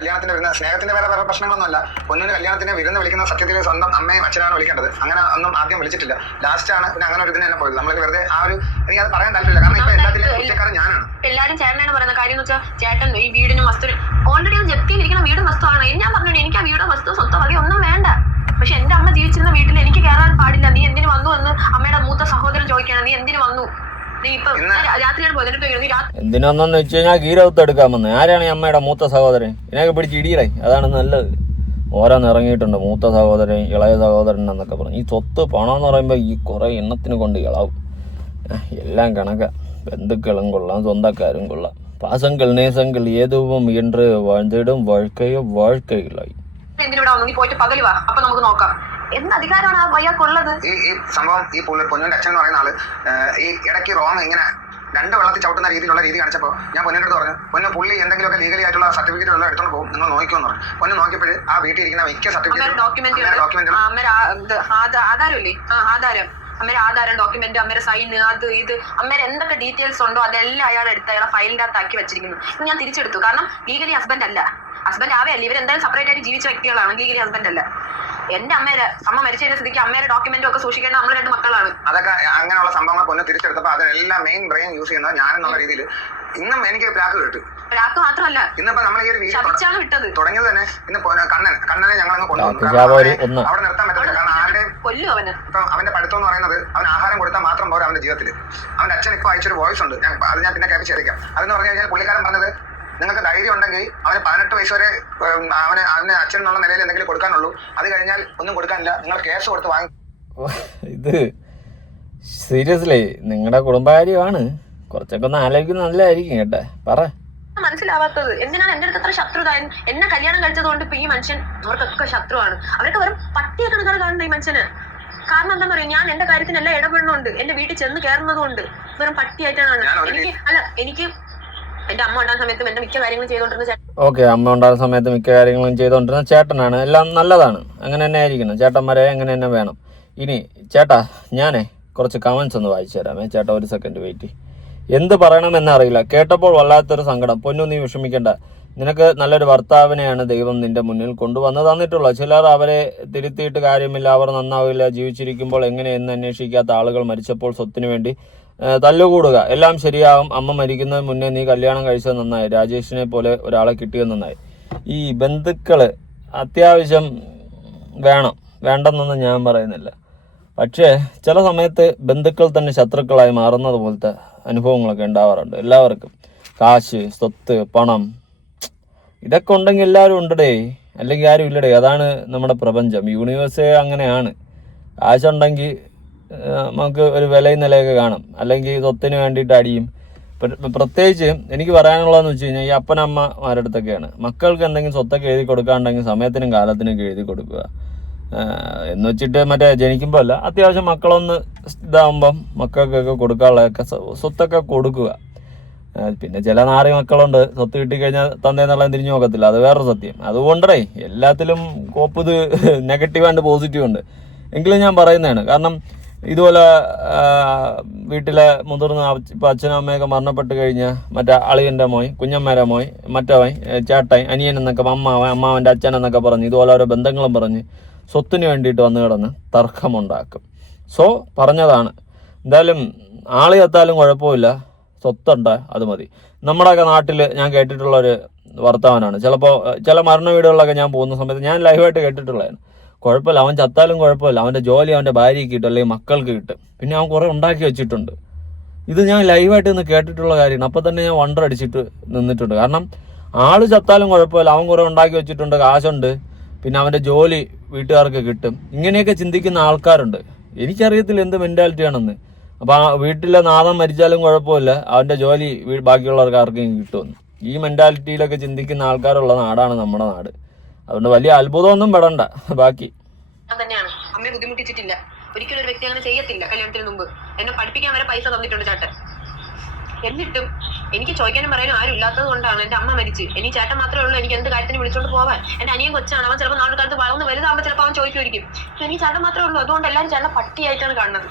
കല്യാണത്തിന് വരുന്ന സ്നേഹത്തിന്റെ വേറെ പ്രശ്നങ്ങളൊന്നുമല്ല. പൊന്നിന് കല്യാണത്തിന് വിരുന്ന് വിളിക്കുന്ന സത്യത്തിൽ സ്വന്തം അമ്മയും അച്ഛനാണ് വിളിക്കേണ്ടത്. അങ്ങനെ ഒന്നും ആദ്യം വിളിച്ചിട്ടില്ല, ലാസ്റ്റാണ് പിന്നെ അങ്ങനെ ഒരു ഇതിന് തന്നെ പോയത്. നമ്മൾ വെറുതെ ആ ഒരു എനിക്ക് അത് പറയാൻ താല്പര്യമില്ല, കാരണം ഇപ്പൊ എല്ലാത്തിലും കുറ്റക്കാരൻ ഞാനാണ്. എല്ലാരും ചേട്ടനാണ് പറയുന്ന കാര്യം എന്ന് വെച്ചാൽ ചേട്ടൻ ഈ വീടിനും വസ്തു ഓൾറെഡി ജപ്തിയിലിരിക്കുന്ന വീടും വസ്തുവാണ്. ഞാൻ പറഞ്ഞു എനിക്ക് ആ വീടും വസ്തു സ്വത്തോ വകയോ ഒന്നും വേണ്ട. പക്ഷെ എന്റെ അമ്മ ജീവിച്ചിരുന്ന വീട്ടിൽ എനിക്ക് കയറാൻ പാടില്ല. നീ എന്തിനു വന്നു എന്ന് അമ്മയുടെ മൂത്ത സഹോദരൻ ചോദിക്കുകയാണ്. നീ എന്തിനു വന്നു? എന്തിനാന്ന് വെച്ച് കഴിഞ്ഞാൽ ഗീരവത്ത് എടുക്കാൻ വന്നത് ആരാണ്? ഈ അമ്മയുടെ മൂത്ത സഹോദരൻ. ഇതിനൊക്കെ പിടിച്ച് ഇടിയിലായി, അതാണ് നല്ലത്. ഓരോന്ന് ഇറങ്ങിയിട്ടുണ്ട്, മൂത്ത സഹോദരൻ, ഇളയ സഹോദരൻ എന്നൊക്കെ പറഞ്ഞു. ഈ സ്വത്ത് പണം എന്ന് പറയുമ്പോൾ ഈ കുറേ എണ്ണത്തിന് കൊണ്ട് ഇളവും. എല്ലാം കണക്കാ. ബന്ധുക്കളും കൊള്ളാം, സ്വന്തക്കാരും കൊള്ളാം. പാസങ്കൾ നേസങ്കൾ ഏതുവും என்று வாழ்ந்திடும் வாழ்க்கைയോ வாழ்க்கைകളായി. പോയിട്ട് പകല് വാ, അപ്പൊ നമുക്ക് നോക്കാം. എന്ത് അധികാരമാണ് ആ വയ്യാക്കുള്ളത്? ഈ സംഭവം ഈ പൊന്നിന്റെ അച്ഛൻ എന്ന് പറയുന്ന ആള് ഈ ഇടയ്ക്ക് റോങ് ഇങ്ങനെ 2 വെള്ളത്തിൽ ചവിട്ടുന്ന രീതിയിലുള്ള രീതി കാണിച്ചപ്പോൾ ഞാൻ പൊന്നിന്റെ അടുത്ത് പറഞ്ഞു, പൊന്നു പുള്ളി എന്തെങ്കിലുമൊക്കെ ലീഗലി ആയിട്ടുള്ള സർട്ടിഫിക്കറ്റ് ഉള്ള എടുത്തോണ്ട് പോകും, നിങ്ങൾ നോക്കിക്കോന്ന് പറഞ്ഞു. പൊന്നു നോക്കിയപ്പോൾ ആ വീട്ടിൽ ഇരിക്കുന്ന മിക്ക സർട്ടിഫിക്കറ്റ് ആധാരമില്ലേ, ആധാരം, അമ്മേരെ ആധാരം, ഡോക്യുമെന്റ്, അമ്മേരെ സൈന്, അത് ഇത്, അമ്മേരെ എന്തൊക്കെ ഡീറ്റെയിൽസ് ഉണ്ടോ അതെല്ലാം അയാൾ എടുത്ത് അയാളെ ഫയലിന്റെ അകത്ത് ആക്കി വെച്ചിരിക്കുന്നു. ഇത് ഞാൻ തിരിച്ചെടുത്തു. കാരണം ലീഗലി ഹസ്ബൻഡ് അല്ല, ഹസ്ബൻഡ് ആവേയല്ല, ഇവരെന്തായാലും സെപ്പറേറ്റ് ആയിട്ട് ജീവിച്ച വ്യക്തികളാണ്, ലീഗലി ഹസ്ബൻഡ് അല്ല. എന്റെ അമ്മ മരിച്ചതിന്റെ സ്ഥിതിക്ക് അമ്മയുടെ ഡോക്യുമെന്റും ഒക്കെ സൂക്ഷിക്കേണ്ട നമ്മൾ 2 മക്കളാണ്. അതൊക്കെ അങ്ങനെയുള്ള സംഭവങ്ങൾ പൊന്നെ തിരിച്ചെടുത്തപ്പോൾ അതിനെല്ലാം മെയിൻ ബ്രെയിൻ യൂസ് ചെയ്യുന്നത് ഞാനെന്നുള്ള രീതിയിൽ ഇന്നും എനിക്ക് പ്രാക്ക് കിട്ടും. പ്രാക്ക് മാത്രമല്ല, ഇന്നിപ്പോ നമ്മൾ ഈ ഒരു വീഡിയോ വിട്ടത് തുടങ്ങിയത് തന്നെ ഇന്ന് കണ്ണനെ ഞങ്ങളങ്ങ് കൊണ്ടുവന്നു. അവിടെ നിർത്താൻ പറ്റില്ല, കാരണം ആരുടെയും കൊല്ലും അവന്. ഇപ്പൊ അവന്റെ പഠിത്തം എന്ന് പറയുന്നത് അവൻ ആഹാരം കൊടുത്താൽ മാത്രം പോരാ അവന്റെ ജീവിതത്തിൽ. അവന്റെ അച്ഛൻ ഇപ്പൊ അയച്ചൊരു വോയിസ് ഉണ്ട്, അത് ഞാൻ പിന്നെ കേൾപ്പിച്ചേക്കാം. അതെന്ന് പറഞ്ഞു കഴിഞ്ഞാൽ പുള്ളിക്കാരൻ പറഞ്ഞത്, നിങ്ങൾക്ക് ധൈര്യം ഉണ്ടെങ്കിൽ അവന് 18 വയസ്സ് വരെ അവന് അച്ഛൻ എന്നുള്ള നിലയിൽ എന്തെങ്കിലും കൊടുക്കാനുള്ളൂ, അത് കഴിഞ്ഞാൽ ഒന്നും കൊടുക്കാനില്ല, നിങ്ങൾ കേസ് കൊടുത്ത് വാങ്ങി. ഇത് സീരിയസ്ലി നിങ്ങളുടെ കുടുംബകാര്യമാണ്, കുറച്ചൊക്കെ ഒന്ന് ആലോചിക്കുന്നത് നല്ലതായിരിക്കും കേട്ടെ. പറ. മനസ്സിലാവാത്തത് എന്തിനാണ് എന്റെ അടുത്ത് അത്ര ശത്രുത? എന്നെ കല്യാണം കഴിച്ചതുകൊണ്ട് ഇപ്പൊ ഈ മനുഷ്യൻ അവർക്കൊക്കെ ശത്രുവാണ്. അവരൊക്കെ വെറും പട്ടിയെ കണക്കാണ് കാണുന്നത് ഈ മനുഷ്യന്. കാരണം എന്താ പറയാ, ഞാൻ എന്റെ കാര്യത്തിനെല്ലാം ഇടപെടുന്നുണ്ട്, എന്റെ വീട്ടിൽ ചെന്ന് കയറുന്നതുകൊണ്ട് വെറും പട്ടിയായിട്ടാണ്. എനിക്ക് എന്റെ അമ്മ ഉണ്ടാകുന്ന സമയത്തും എന്റെ മിക്ക കാര്യങ്ങളും ചെയ്തോണ്ടിരുന്ന ഓക്കെ, അമ്മ ഉണ്ടാകുന്ന സമയത്ത് മിക്ക കാര്യങ്ങളും ചെയ്തോണ്ടിരുന്ന ചേട്ടനാണ്. എല്ലാം നല്ലതാണ്, അങ്ങനെ തന്നെ ആയിരിക്കണം. ചേട്ടന്മാരെ അങ്ങനെ തന്നെ വേണം. ഇനി ചേട്ടാ, ഞാനേ കുറച്ച് കമന്റ്സ് ഒന്ന് വായിച്ചു തരാമേ. ചേട്ടാ ഒരു സെക്കൻഡ് വെയിറ്റ്. എന്ത് പറയണമെന്നറിയില്ല, കേട്ടപ്പോൾ വല്ലാത്തൊരു സങ്കടം. പൊന്നു നീ വിഷമിക്കണ്ട, നിനക്ക് നല്ലൊരു ഭർത്താവിനെയാണ് ദൈവം നിന്റെ മുന്നിൽ കൊണ്ടുവന്ന് തന്നിട്ടുള്ളത്. ചിലർ അവരെ തിരുത്തിയിട്ട് കാര്യമില്ല, അവർ നന്നാവില്ല, ജീവിച്ചിരിക്കുമ്പോൾ എങ്ങനെയെന്ന് അന്വേഷിക്കാത്ത ആളുകൾ മരിച്ചപ്പോൾ സ്വത്തിന് വേണ്ടി തല്ലുകൂടുക. എല്ലാം ശരിയാകും, അമ്മ മരിക്കുന്നതിന് മുന്നേ നീ കല്യാണം കഴിച്ചത് നന്നായി, രാജേഷിനെ പോലെ ഒരാളെ കിട്ടിയത് നന്നായി. ഈ ബന്ധുക്കള് അത്യാവശ്യം വേണ്ടെന്നൊന്നും ഞാൻ പറയുന്നില്ല. പക്ഷേ ചില സമയത്ത് ബന്ധുക്കൾ തന്നെ ശത്രുക്കളായി മാറുന്നത് പോലത്തെ അനുഭവങ്ങളൊക്കെ ഉണ്ടാവാറുണ്ട് എല്ലാവർക്കും. കാശ്, സ്വത്ത്, പണം, ഇതൊക്കെ ഉണ്ടെങ്കിൽ എല്ലാവരും ഉണ്ടടേ, അല്ലെങ്കിൽ ആരും ഇല്ലടേ. അതാണ് നമ്മുടെ പ്രപഞ്ചം, യൂണിവേഴ്സേ അങ്ങനെയാണ്. കാശുണ്ടെങ്കിൽ നമുക്ക് ഒരു വിലയും നിലയൊക്കെ കാണും, അല്ലെങ്കിൽ സ്വത്തിന് വേണ്ടിയിട്ട് അടിയും. പ്രത്യേകിച്ച് എനിക്ക് പറയാനുള്ളതെന്ന് വെച്ച് കഴിഞ്ഞാൽ ഈ അപ്പനമ്മമാരുടെ അടുത്തൊക്കെയാണ്. മക്കൾക്ക് എന്തെങ്കിലും സ്വത്തൊക്കെ എഴുതി കൊടുക്കാനുണ്ടെങ്കിൽ സമയത്തിനും കാലത്തിനൊക്കെ എഴുതി കൊടുക്കുക. എന്ന് വെച്ചിട്ട് മറ്റേ ജനിക്കുമ്പോൾ അല്ല, അത്യാവശ്യം മക്കളൊന്ന് ഇതാകുമ്പം മക്കൾക്കൊക്കെ കൊടുക്കാനുള്ളതൊക്കെ സ്വത്തൊക്കെ കൊടുക്കുക. പിന്നെ ചില നാറി മക്കളുണ്ട്, സ്വത്ത് കിട്ടിക്കഴിഞ്ഞാൽ തന്നേന്നുള്ളത് തിരിഞ്ഞു നോക്കത്തില്ല, അത് വേറൊരു സത്യം. അതുകൊണ്ടേ എല്ലാത്തിലും കോപ്പത് നെഗറ്റീവ് ആൻഡ് പോസിറ്റീവ് ഉണ്ട്. എങ്കിലും ഞാൻ പറയുന്നതാണ്. കാരണം ഇതുപോലെ വീട്ടിലെ മുതിർന്ന ഇപ്പം അച്ഛനും അമ്മയൊക്കെ മരണപ്പെട്ട് കഴിഞ്ഞാൽ മറ്റേ അളിയൻ്റെ മോയ്, കുഞ്ഞമ്മേരെ മോയ്, മറ്റവൻ, ചേട്ടായി, അനിയൻ എന്നൊക്കെ, അമ്മാവൻ്റെ അച്ഛൻ എന്നൊക്കെ പറഞ്ഞ് ഇതുപോലെ ഓരോ ബന്ധങ്ങളും പറഞ്ഞ് സ്വത്തിന് വേണ്ടിയിട്ട് വന്ന് കിടന്ന് തർക്കമുണ്ടാക്കും. സോ പറഞ്ഞതാണ്, എന്തായാലും ആള് ചത്താലും കുഴപ്പമില്ല, സ്വത്തുണ്ട്, അത് മതി. നമ്മുടെയൊക്കെ നാട്ടിൽ ഞാൻ കേട്ടിട്ടുള്ളൊരു വർത്തമാനമാണ്. ചിലപ്പോൾ ചില മരണ വീടുകളിലൊക്കെ ഞാൻ പോകുന്ന സമയത്ത് ഞാൻ ലൈവായിട്ട് കേട്ടിട്ടുള്ളതാണ്. കുഴപ്പമില്ല, അവൻ ചത്താലും കുഴപ്പമില്ല, അവൻ്റെ ജോലി അവൻ്റെ ഭാര്യയ്ക്ക് കിട്ടും, അല്ലെങ്കിൽ മക്കൾക്ക് കിട്ടും, പിന്നെ അവൻ കുറേ ഉണ്ടാക്കി വെച്ചിട്ടുണ്ട്. ഇത് ഞാൻ ലൈവായിട്ട് നിന്ന് കേട്ടിട്ടുള്ള കാര്യമാണ്. അപ്പോൾ തന്നെ ഞാൻ വണ്ടർ അടിച്ചിട്ട് നിന്നിട്ടുണ്ട്. കാരണം ആള് ചത്താലും കുഴപ്പമില്ല, അവൻ കുറേ ഉണ്ടാക്കി വെച്ചിട്ടുണ്ട്, കാശുണ്ട്, പിന്നെ അവൻ്റെ ജോലി വീട്ടുകാർക്ക് കിട്ടും. ഇങ്ങനെയൊക്കെ ചിന്തിക്കുന്ന ആൾക്കാരുണ്ട്. എനിക്കറിയത്തില്ല എന്ത് മെൻറ്റാലിറ്റിയാണെന്ന്. അപ്പോൾ ആ വീട്ടിലെ നാഥൻ മരിച്ചാലും കുഴപ്പമില്ല, അവൻ്റെ ജോലി ബാക്കിയുള്ളവർക്ക് ആർക്കും കിട്ടുമെന്ന്. ഈ മെൻറ്റാലിറ്റിയിലൊക്കെ ചിന്തിക്കുന്ന ആൾക്കാരുള്ള നാടാണ് നമ്മുടെ നാട്. അതുകൊണ്ട് വലിയ അത്ഭുതമൊന്നും പെടണ്ട. ബാക്കി ഞാൻ തന്നെയാണ്. അമ്മയെ ബുദ്ധിമുട്ടിച്ചിട്ടില്ല. ഒരിക്കലും ഒരു വ്യക്തി അങ്ങനെ ചെയ്യത്തില്ല. കല്യാണത്തിന് മുമ്പ് എന്നെ പഠിപ്പിക്കാൻ വരെ പൈസ തന്നിട്ടുണ്ട് ചേട്ടൻ. എന്നിട്ടും എനിക്ക് ചോദിക്കാനും പറയാനും ആരും ഇല്ലാത്തത് കൊണ്ടാണ് എന്റെ അമ്മ മരിച്ച്. ഇനി ചേട്ടൻ മാത്രമേ ഉള്ളൂ എനിക്ക് എന്ത് കാര്യത്തിന് വിളിച്ചോണ്ട് പോവാൻ. എന്റെ അനിയൻ കൊച്ചാണ്. അവൻ ചിലപ്പോൾ നാളെ കാലത്ത് വളർന്ന് വലുതാകുമ്പോൾ ചിലപ്പോൾ അവൻ ചോദിക്കുമായിരിക്കും. എനിക്ക് ചേട്ടൻ മാത്രമേ ഉള്ളൂ. അതുകൊണ്ട് എല്ലാവരും ചേട്ടനെ പട്ടിയായിട്ടാണ് കാണുന്നത്.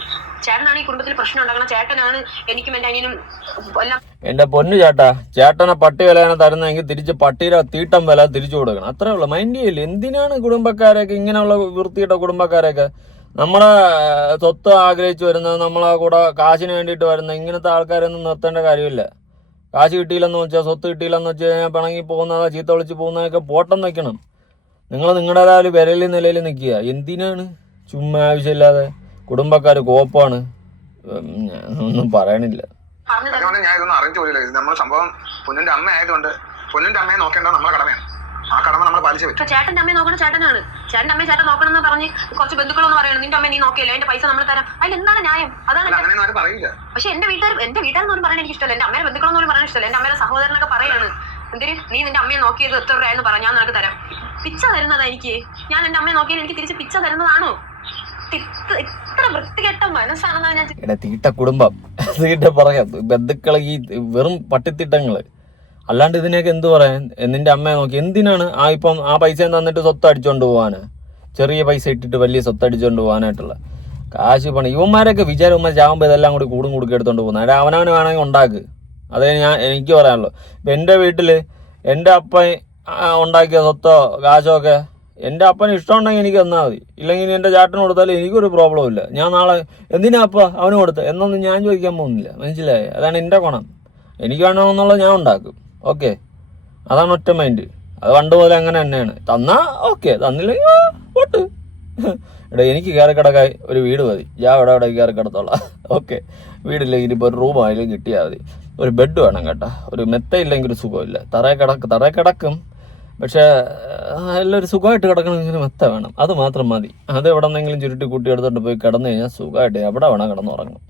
ചേട്ടനാണ് ഈ കുടുംബത്തിൽ പ്രശ്നം ഉണ്ടാക്കണം. ചേട്ടനാണ് എനിക്കും എന്റെ അനിയനും എല്ലാം. എന്റെ പൊന്നു ചേട്ടാ, ചേട്ടനെ പട്ടി വിലയാണ് തരുന്നതെങ്കിൽ തിരിച്ച് പട്ടിയുടെ തീട്ടം വില തിരിച്ചു കൊടുക്കണം. അത്രേ ഉള്ളൂ. മൈൻഡ് ചെയ്യില്ല. എന്തിനാണ് കുടുംബക്കാരെയൊക്കെ ഇങ്ങനെയുള്ള വൃത്തിയുടെ കുടുംബക്കാരെയൊക്കെ നമ്മളെ സ്വത്ത് ആഗ്രഹിച്ചു വരുന്നത്, നമ്മളെ കൂടെ കാശിന് വേണ്ടിയിട്ട് വരുന്ന ഇങ്ങനത്തെ ആൾക്കാരൊന്നും നിർത്തേണ്ട കാര്യമില്ല. കാശ് കിട്ടിയില്ലെന്ന് വെച്ചാൽ, സ്വത്ത് കിട്ടിയില്ലെന്ന് വെച്ച് കഴിഞ്ഞാൽ പിണങ്ങി പോകുന്നതാ, ചീത്ത വിളിച്ച് പോകുന്നതൊക്കെ പോട്ടം വയ്ക്കണം. നിങ്ങൾ നിങ്ങളുടേതായ ഒരു വിരലിൽ നിലയിൽ നിൽക്കുക. എന്തിനാണ് ചുമ്മാ ആവശ്യമില്ലാതെ? കുടുംബക്കാർ കോപ്പാണ്. ഒന്നും പറയണില്ല. അതുകൊണ്ട് ഞാൻ ഇതൊന്നും അറിഞ്ഞു പോലില്ല. നമ്മൾ സംഭവം പൊന്നിന്റെ അമ്മ ആയതുകൊണ്ട് പൊന്നിന്റെ അമ്മയെ നോക്കേണ്ടത് നമ്മളെ കടമയാണ്. ആ കടമ നമ്മൾ പാലിച്ചു പറ്റും. ചേട്ടന്റെ അമ്മയെ നോക്കണം ചേട്ടനാണ്. ചേട്ടന്റെ അമ്മയെ ചേട്ടൻ നോക്കണം എന്ന് പറഞ്ഞ് കുറച്ച് ബന്ധുക്കളൊന്നും പറയണം നിന്റെ അമ്മ നീ നോക്കിയല്ലോ, അതിന്റെ പൈസ നമ്മൾ തരാം. അതിലെന്താണ് ന്യായം? അതാണ്. അങ്ങനെ ആരും പറയില്ല. പക്ഷെ എന്റെ വീട്ടുകാരെന്നൊന്നും പറയാൻ എനിക്ക് ഇഷ്ടമല്ല. എന്റെ അമ്മയുടെ ബന്ധുക്കളൊന്നും പറയാൻ ഇഷ്ടമല്ല. എന്റെ അമ്മയുടെ സഹോദരനൊക്കെ പറയാണ്, എന്തിന് നീ നിന്റെ അമ്മയെ നോക്കിയത് എത്ര രൂപയെന്ന് പറ, ഞാൻ നിനക്ക് തരാം. പിച്ച തരുന്നതാ എനിക്ക്. ഞാൻ എന്റെ അമ്മയെ നോക്കിയത് എനിക്ക് തിരിച്ച് പിച്ച തരുന്നതാണോ? ഇത്ര വൃത്തികെട്ട മനസ്സാണെന്നാണ് ഞാൻ. തീട്ട കുടുംബം തീട്ട പറയാം. ബന്ധുക്കളെ ഈ വെറും പട്ടിത്തിട്ടങ്ങള്. അല്ലാണ്ട് ഇതിനെയൊക്കെ എന്ത് പറയാൻ? നിന്റെ അമ്മയെ നോക്കി എന്തിനാണ് ഇപ്പം ആ പൈസ തന്നിട്ട് സ്വത്ത് അടിച്ചോണ്ട് പോകാന്? ചെറിയ പൈസ ഇട്ടിട്ട് വലിയ സ്വത്ത് അടിച്ചോണ്ട് പോകാനായിട്ടുള്ള കാശ് പണി. ഇവന്മാരൊക്കെ വിചാരം ഇവന്മാർ ചാകുമ്പോൾ ഇതെല്ലാം കൂടി കൂടുക്കി എടുത്തോണ്ട് പോകുന്നത്. അവിടെ അവനവന് വേണമെങ്കിൽ ഉണ്ടാക്ക്. അതേ എനിക്ക് പറയാനുള്ളൂ. ഇപ്പം എൻ്റെ വീട്ടിൽ എൻ്റെ അപ്പൻ ഉണ്ടാക്കിയ സ്വത്തോ കാശോ ഒക്കെ എൻ്റെ അപ്പന് ഇഷ്ടമുണ്ടെങ്കിൽ എനിക്ക് തന്നാൽ മതി. ഇല്ലെങ്കിൽ എൻ്റെ ചേട്ടന് കൊടുത്താൽ എനിക്കൊരു പ്രോബ്ലം ഇല്ല. ഞാൻ നാളെ എന്തിനാ അപ്പ അവന് കൊടുത്ത എന്നൊന്നും ഞാൻ ചോദിക്കാൻ പോകുന്നില്ല. മനസ്സിലായി? അതാണ് എൻ്റെ ഗുണം. എനിക്ക് വേണമെന്നുള്ളത് ഞാൻ ഉണ്ടാക്കും. ഓക്കെ, അതാണ് ഒറ്റ മൈൻഡ്. അത് പണ്ട് പോലെ അങ്ങനെ തന്നെയാണ്. തന്നാ ഓക്കെ, തന്നില്ലെങ്കിൽ പോട്ട്. എടാ എനിക്ക് കയറി കിടക്കാൻ ഒരു വീട് മതി. ഞാൻ ഇവിടെ കയറി കിടത്തോളാം. ഓക്കെ, വീടില്ലെങ്കിൽ ഇപ്പോൾ ഒരു റൂമായാലും കിട്ടിയാൽ മതി. ഒരു ബെഡ് വേണം കേട്ടോ. ഒരു മെത്തയില്ലെങ്കിൽ ഒരു സുഖമില്ല. തറയെ കിടക്കും, പക്ഷേ എല്ലാവരും സുഖമായിട്ട് കിടക്കണമെങ്കിൽ മെത്ത വേണം. അത് മാത്രം മതി. അത് എവിടെ നിന്നെങ്കിലും ചുരുട്ടി കൂട്ടി എടുത്തോണ്ട് പോയി കിടന്നു കഴിഞ്ഞാൽ സുഖമായിട്ട് എവിടെ വേണം കിടന്നുറങ്ങും.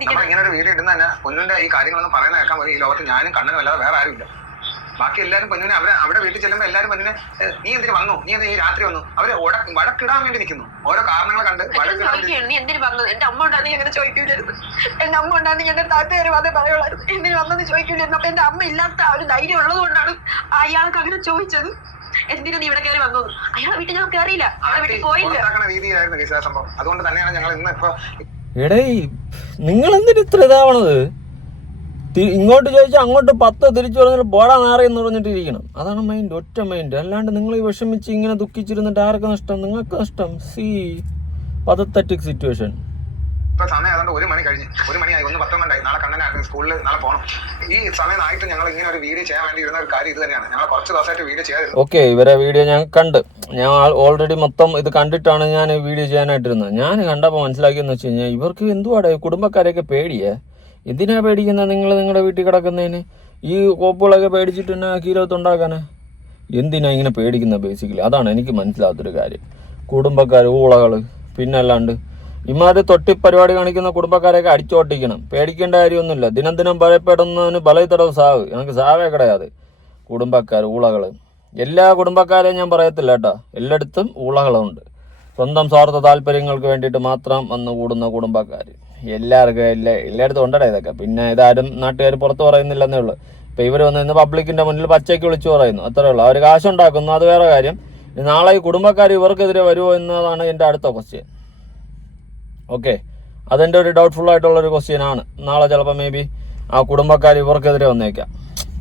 നമ്മൾ ഇങ്ങനെ ഒരു വീഡിയോ ഇടുന്ന തന്നെ പൊന്നിന്റെ ഈ കാര്യങ്ങളൊന്നും പറയുന്ന കേൾക്കാൻ പോയി ഈ ലോകത്ത് ഞാനും കണ്ണനും അല്ലാതെ വേറെ ആരും ഇല്ല. ബാക്കി എല്ലാവരും പൊന്നിനെ അവിടെ വീട്ടിൽ ചെല്ലുമ്പോൾ എല്ലാവരും പൊന്നിനെ നീ എന്തിനു വന്നു, നീ ഈ രാത്രി വന്നു, അവര് വഴക്കിടാൻ വേണ്ടി നിൽക്കുന്നു. ഓരോ കാരണങ്ങൾ കണ്ട് നീ എന്തിനു വന്നത്? എന്റെ അമ്മ ഉണ്ടാകുന്ന അങ്ങനെ ചോദിക്കൂലായിരുന്നു. എന്റെ അമ്മ ഉണ്ടാകുന്ന എന്റെ നാട്ടുകാരും അതേ പറയുള്ളായിരുന്നു. എന്തിനു വന്നെന്ന് ചോദിക്കൂലായിരുന്നു. അപ്പൊ എന്റെ അമ്മ ഇല്ലാത്ത ഒരു ധൈര്യം ഉള്ളത് കൊണ്ടാണ് അയാൾക്ക് അങ്ങനെ ചോദിച്ചത്. എന്തിനാ നീ ഇവിടെ കയറി വന്നത്? അയാളെ വീട്ടിൽ ഞാൻ കയറിയില്ല, അവളെ വീട്ടിൽ പോയില്ല. രീതിയിലായിരുന്നു സംഭവം. അതുകൊണ്ട് തന്നെയാണ് ഞങ്ങൾ ഇന്ന് ഇപ്പൊ എടേ നിങ്ങൾ എന്തിന് ഇത്ര ഇതാവണത്? ഇങ്ങോട്ട് ചോദിച്ചാൽ അങ്ങോട്ട് 10 തിരിച്ചു പറഞ്ഞിട്ട് പോടാ നാറിയെന്ന് പറഞ്ഞിട്ടിരിക്കണം. അതാണ് മൈൻഡ്, ഒറ്റ മൈൻഡ്. അല്ലാണ്ട് നിങ്ങൾ ഈ വിഷമിച്ച് ഇങ്ങനെ ദുഃഖിച്ചിരുന്നിട്ട് ആർക്ക് നഷ്ടം? നിങ്ങൾക്ക് നഷ്ടം. പതത്തറ്റിക് സിറ്റുവേഷൻ. ഇപ്പൊ സമയം അതുകൊണ്ട് 1 മണി കഴിഞ്ഞ് 1 മണിയായി, 1:10 നാളെ കണ്ണനായിരുന്നു സ്കൂളിൽ നാളെ പോകണം. ഈ സമയമായിട്ട് ഞങ്ങൾ ഇങ്ങനെ ഒരു വീഡിയോ ചെയ്യാൻ വേണ്ടി ഇരുന്ന ഒരു കാര്യം ഇത് തന്നെയാണ്. ഞങ്ങൾ കുറച്ച് ദിവസമായിട്ട് വീഡിയോ ചെയ്യാതിരുന്നു. ഓക്കെ, ഇവരെ വീഡിയോ ഞാൻ കണ്ട്. ഞാൻ ഓൾറെഡി മൊത്തം ഇത് കണ്ടിട്ടാണ് ഞാൻ വീഡിയോ ചെയ്യാനായിട്ടിരുന്നത്. ഞാൻ കണ്ടപ്പോൾ മനസ്സിലാക്കിയെന്ന് വെച്ച് കഴിഞ്ഞാൽ ഇവർക്ക് എന്തുവാടെ കുടുംബക്കാരെയൊക്കെ പേടിയേ? എന്തിനാ പേടിക്കുന്നത്? നിങ്ങളുടെ വീട്ടിൽ കിടക്കുന്നതിന് ഈ കോപ്പുകളൊക്കെ പേടിച്ചിട്ട് തന്നെ കീലത്തുണ്ടാക്കാന് എന്തിനാ ഇങ്ങനെ പേടിക്കുന്നത്? ബേസിക്കലി അതാണ് എനിക്ക് മനസ്സിലാത്തൊരു കാര്യം. കുടുംബക്കാർ ഊളകൾ. പിന്നെ അല്ലാണ്ട് ഇമാര് തൊട്ടി പരിപാടി കാണിക്കുന്ന കുടുംബക്കാരെയൊക്കെ അടിച്ചോട്ടിക്കണം. പേടിക്കേണ്ട കാര്യമൊന്നുമില്ല. ദിനം ഭയപ്പെടുന്നതിന് ബലയിത്തടവ് സാവ്. എനിക്ക് സാവേ കിടയാതെ. കുടുംബക്കാർ ഊളകൾ. എല്ലാ കുടുംബക്കാരെയും ഞാൻ പറയത്തില്ല കേട്ടോ. എല്ലായിടത്തും ഊളകളുണ്ട്. സ്വന്തം സ്വാർത്ഥ താല്പര്യങ്ങൾക്ക് വേണ്ടിയിട്ട് മാത്രം വന്ന് കൂടുന്ന കുടുംബക്കാർ എല്ലാവർക്കും എല്ലായിടത്തും ഉണ്ടടേ ഇതൊക്കെ. പിന്നെ ഇതാരും നാട്ടുകാർ പുറത്ത് പറയുന്നില്ലെന്നേ ഉള്ളൂ. ഇപ്പം ഇവർ വന്ന് ഇന്ന് പബ്ലിക്കിൻ്റെ മുന്നിൽ പച്ചയ്ക്ക് വിളിച്ചു പറയുന്നു, അത്രേ ഉള്ളൂ. അവർ കാശുണ്ടാക്കുന്നു, അത് വേറെ കാര്യം. നാളെ ഈ കുടുംബക്കാർ ഇവർക്കെതിരെ വരുമോ എന്നതാണ് എൻ്റെ അടുത്ത ക്വസ്റ്റ്യൻ. ഓക്കെ, അതെൻ്റെ ഒരു ഡൗട്ട്ഫുൾ ആയിട്ടുള്ളൊരു ക്വസ്റ്റ്യൻ ആണ്. നാളെ ചിലപ്പോൾ മേ ബി ആ കുടുംബക്കാർ ഇവർക്കെതിരെ വന്നേക്കാം.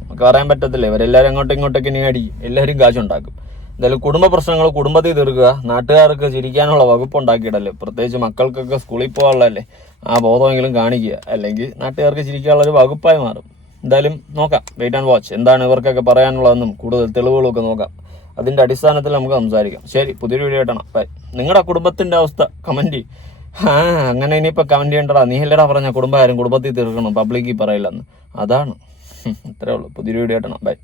നമുക്ക് പറയാൻ പറ്റത്തില്ല. ഇവരെല്ലാവരും അങ്ങോട്ടും ഇങ്ങോട്ടേക്ക് ഇനി അടി, എല്ലാവരും കാശുണ്ടാക്കും. എന്തായാലും കുടുംബ പ്രശ്നങ്ങൾ കുടുംബത്തിൽ തീർക്കുക. നാട്ടുകാർക്ക് ചിരിക്കാനുള്ള വകുപ്പ് ഉണ്ടാക്കിയിടല്ലേ. പ്രത്യേകിച്ച് മക്കൾക്കൊക്കെ സ്കൂളിൽ പോകാനുള്ളതല്ലേ, ആ ബോധമെങ്കിലും കാണിക്കുക. അല്ലെങ്കിൽ നാട്ടുകാർക്ക് ചിരിക്കാനുള്ളൊരു വകുപ്പായി മാറും. എന്തായാലും നോക്കാം, വെയിറ്റ് ആൻഡ് വാച്ച്. എന്താണ് ഇവർക്കൊക്കെ പറയാനുള്ളതെന്നും കൂടുതൽ തെളിവുകളൊക്കെ നോക്കാം. അതിൻ്റെ അടിസ്ഥാനത്തിൽ നമുക്ക് സംസാരിക്കാം. ശരി, പുതിയൊരു വീഡിയോ ആയിട്ടാണ്. ബൈ. നിങ്ങളുടെ കുടുംബത്തിൻ്റെ അവസ്ഥ കമൻറ്റ്. അങ്ങനെ ഇനിയിപ്പോൾ കമൻറ്റ് ചെയ്യണ്ടടാ, നീ അല്ലടാ പറഞ്ഞ കുടുംബക്കാരും കുടുംബത്തിൽ തീർക്കണം, പബ്ലിക്കിൽ പറയില്ലെന്ന്. അതാണ്. ഇത്രേ ഉള്ളൂ. പുതിയൊരു വീഡിയോ ആയിട്ടാണ്. ബൈ.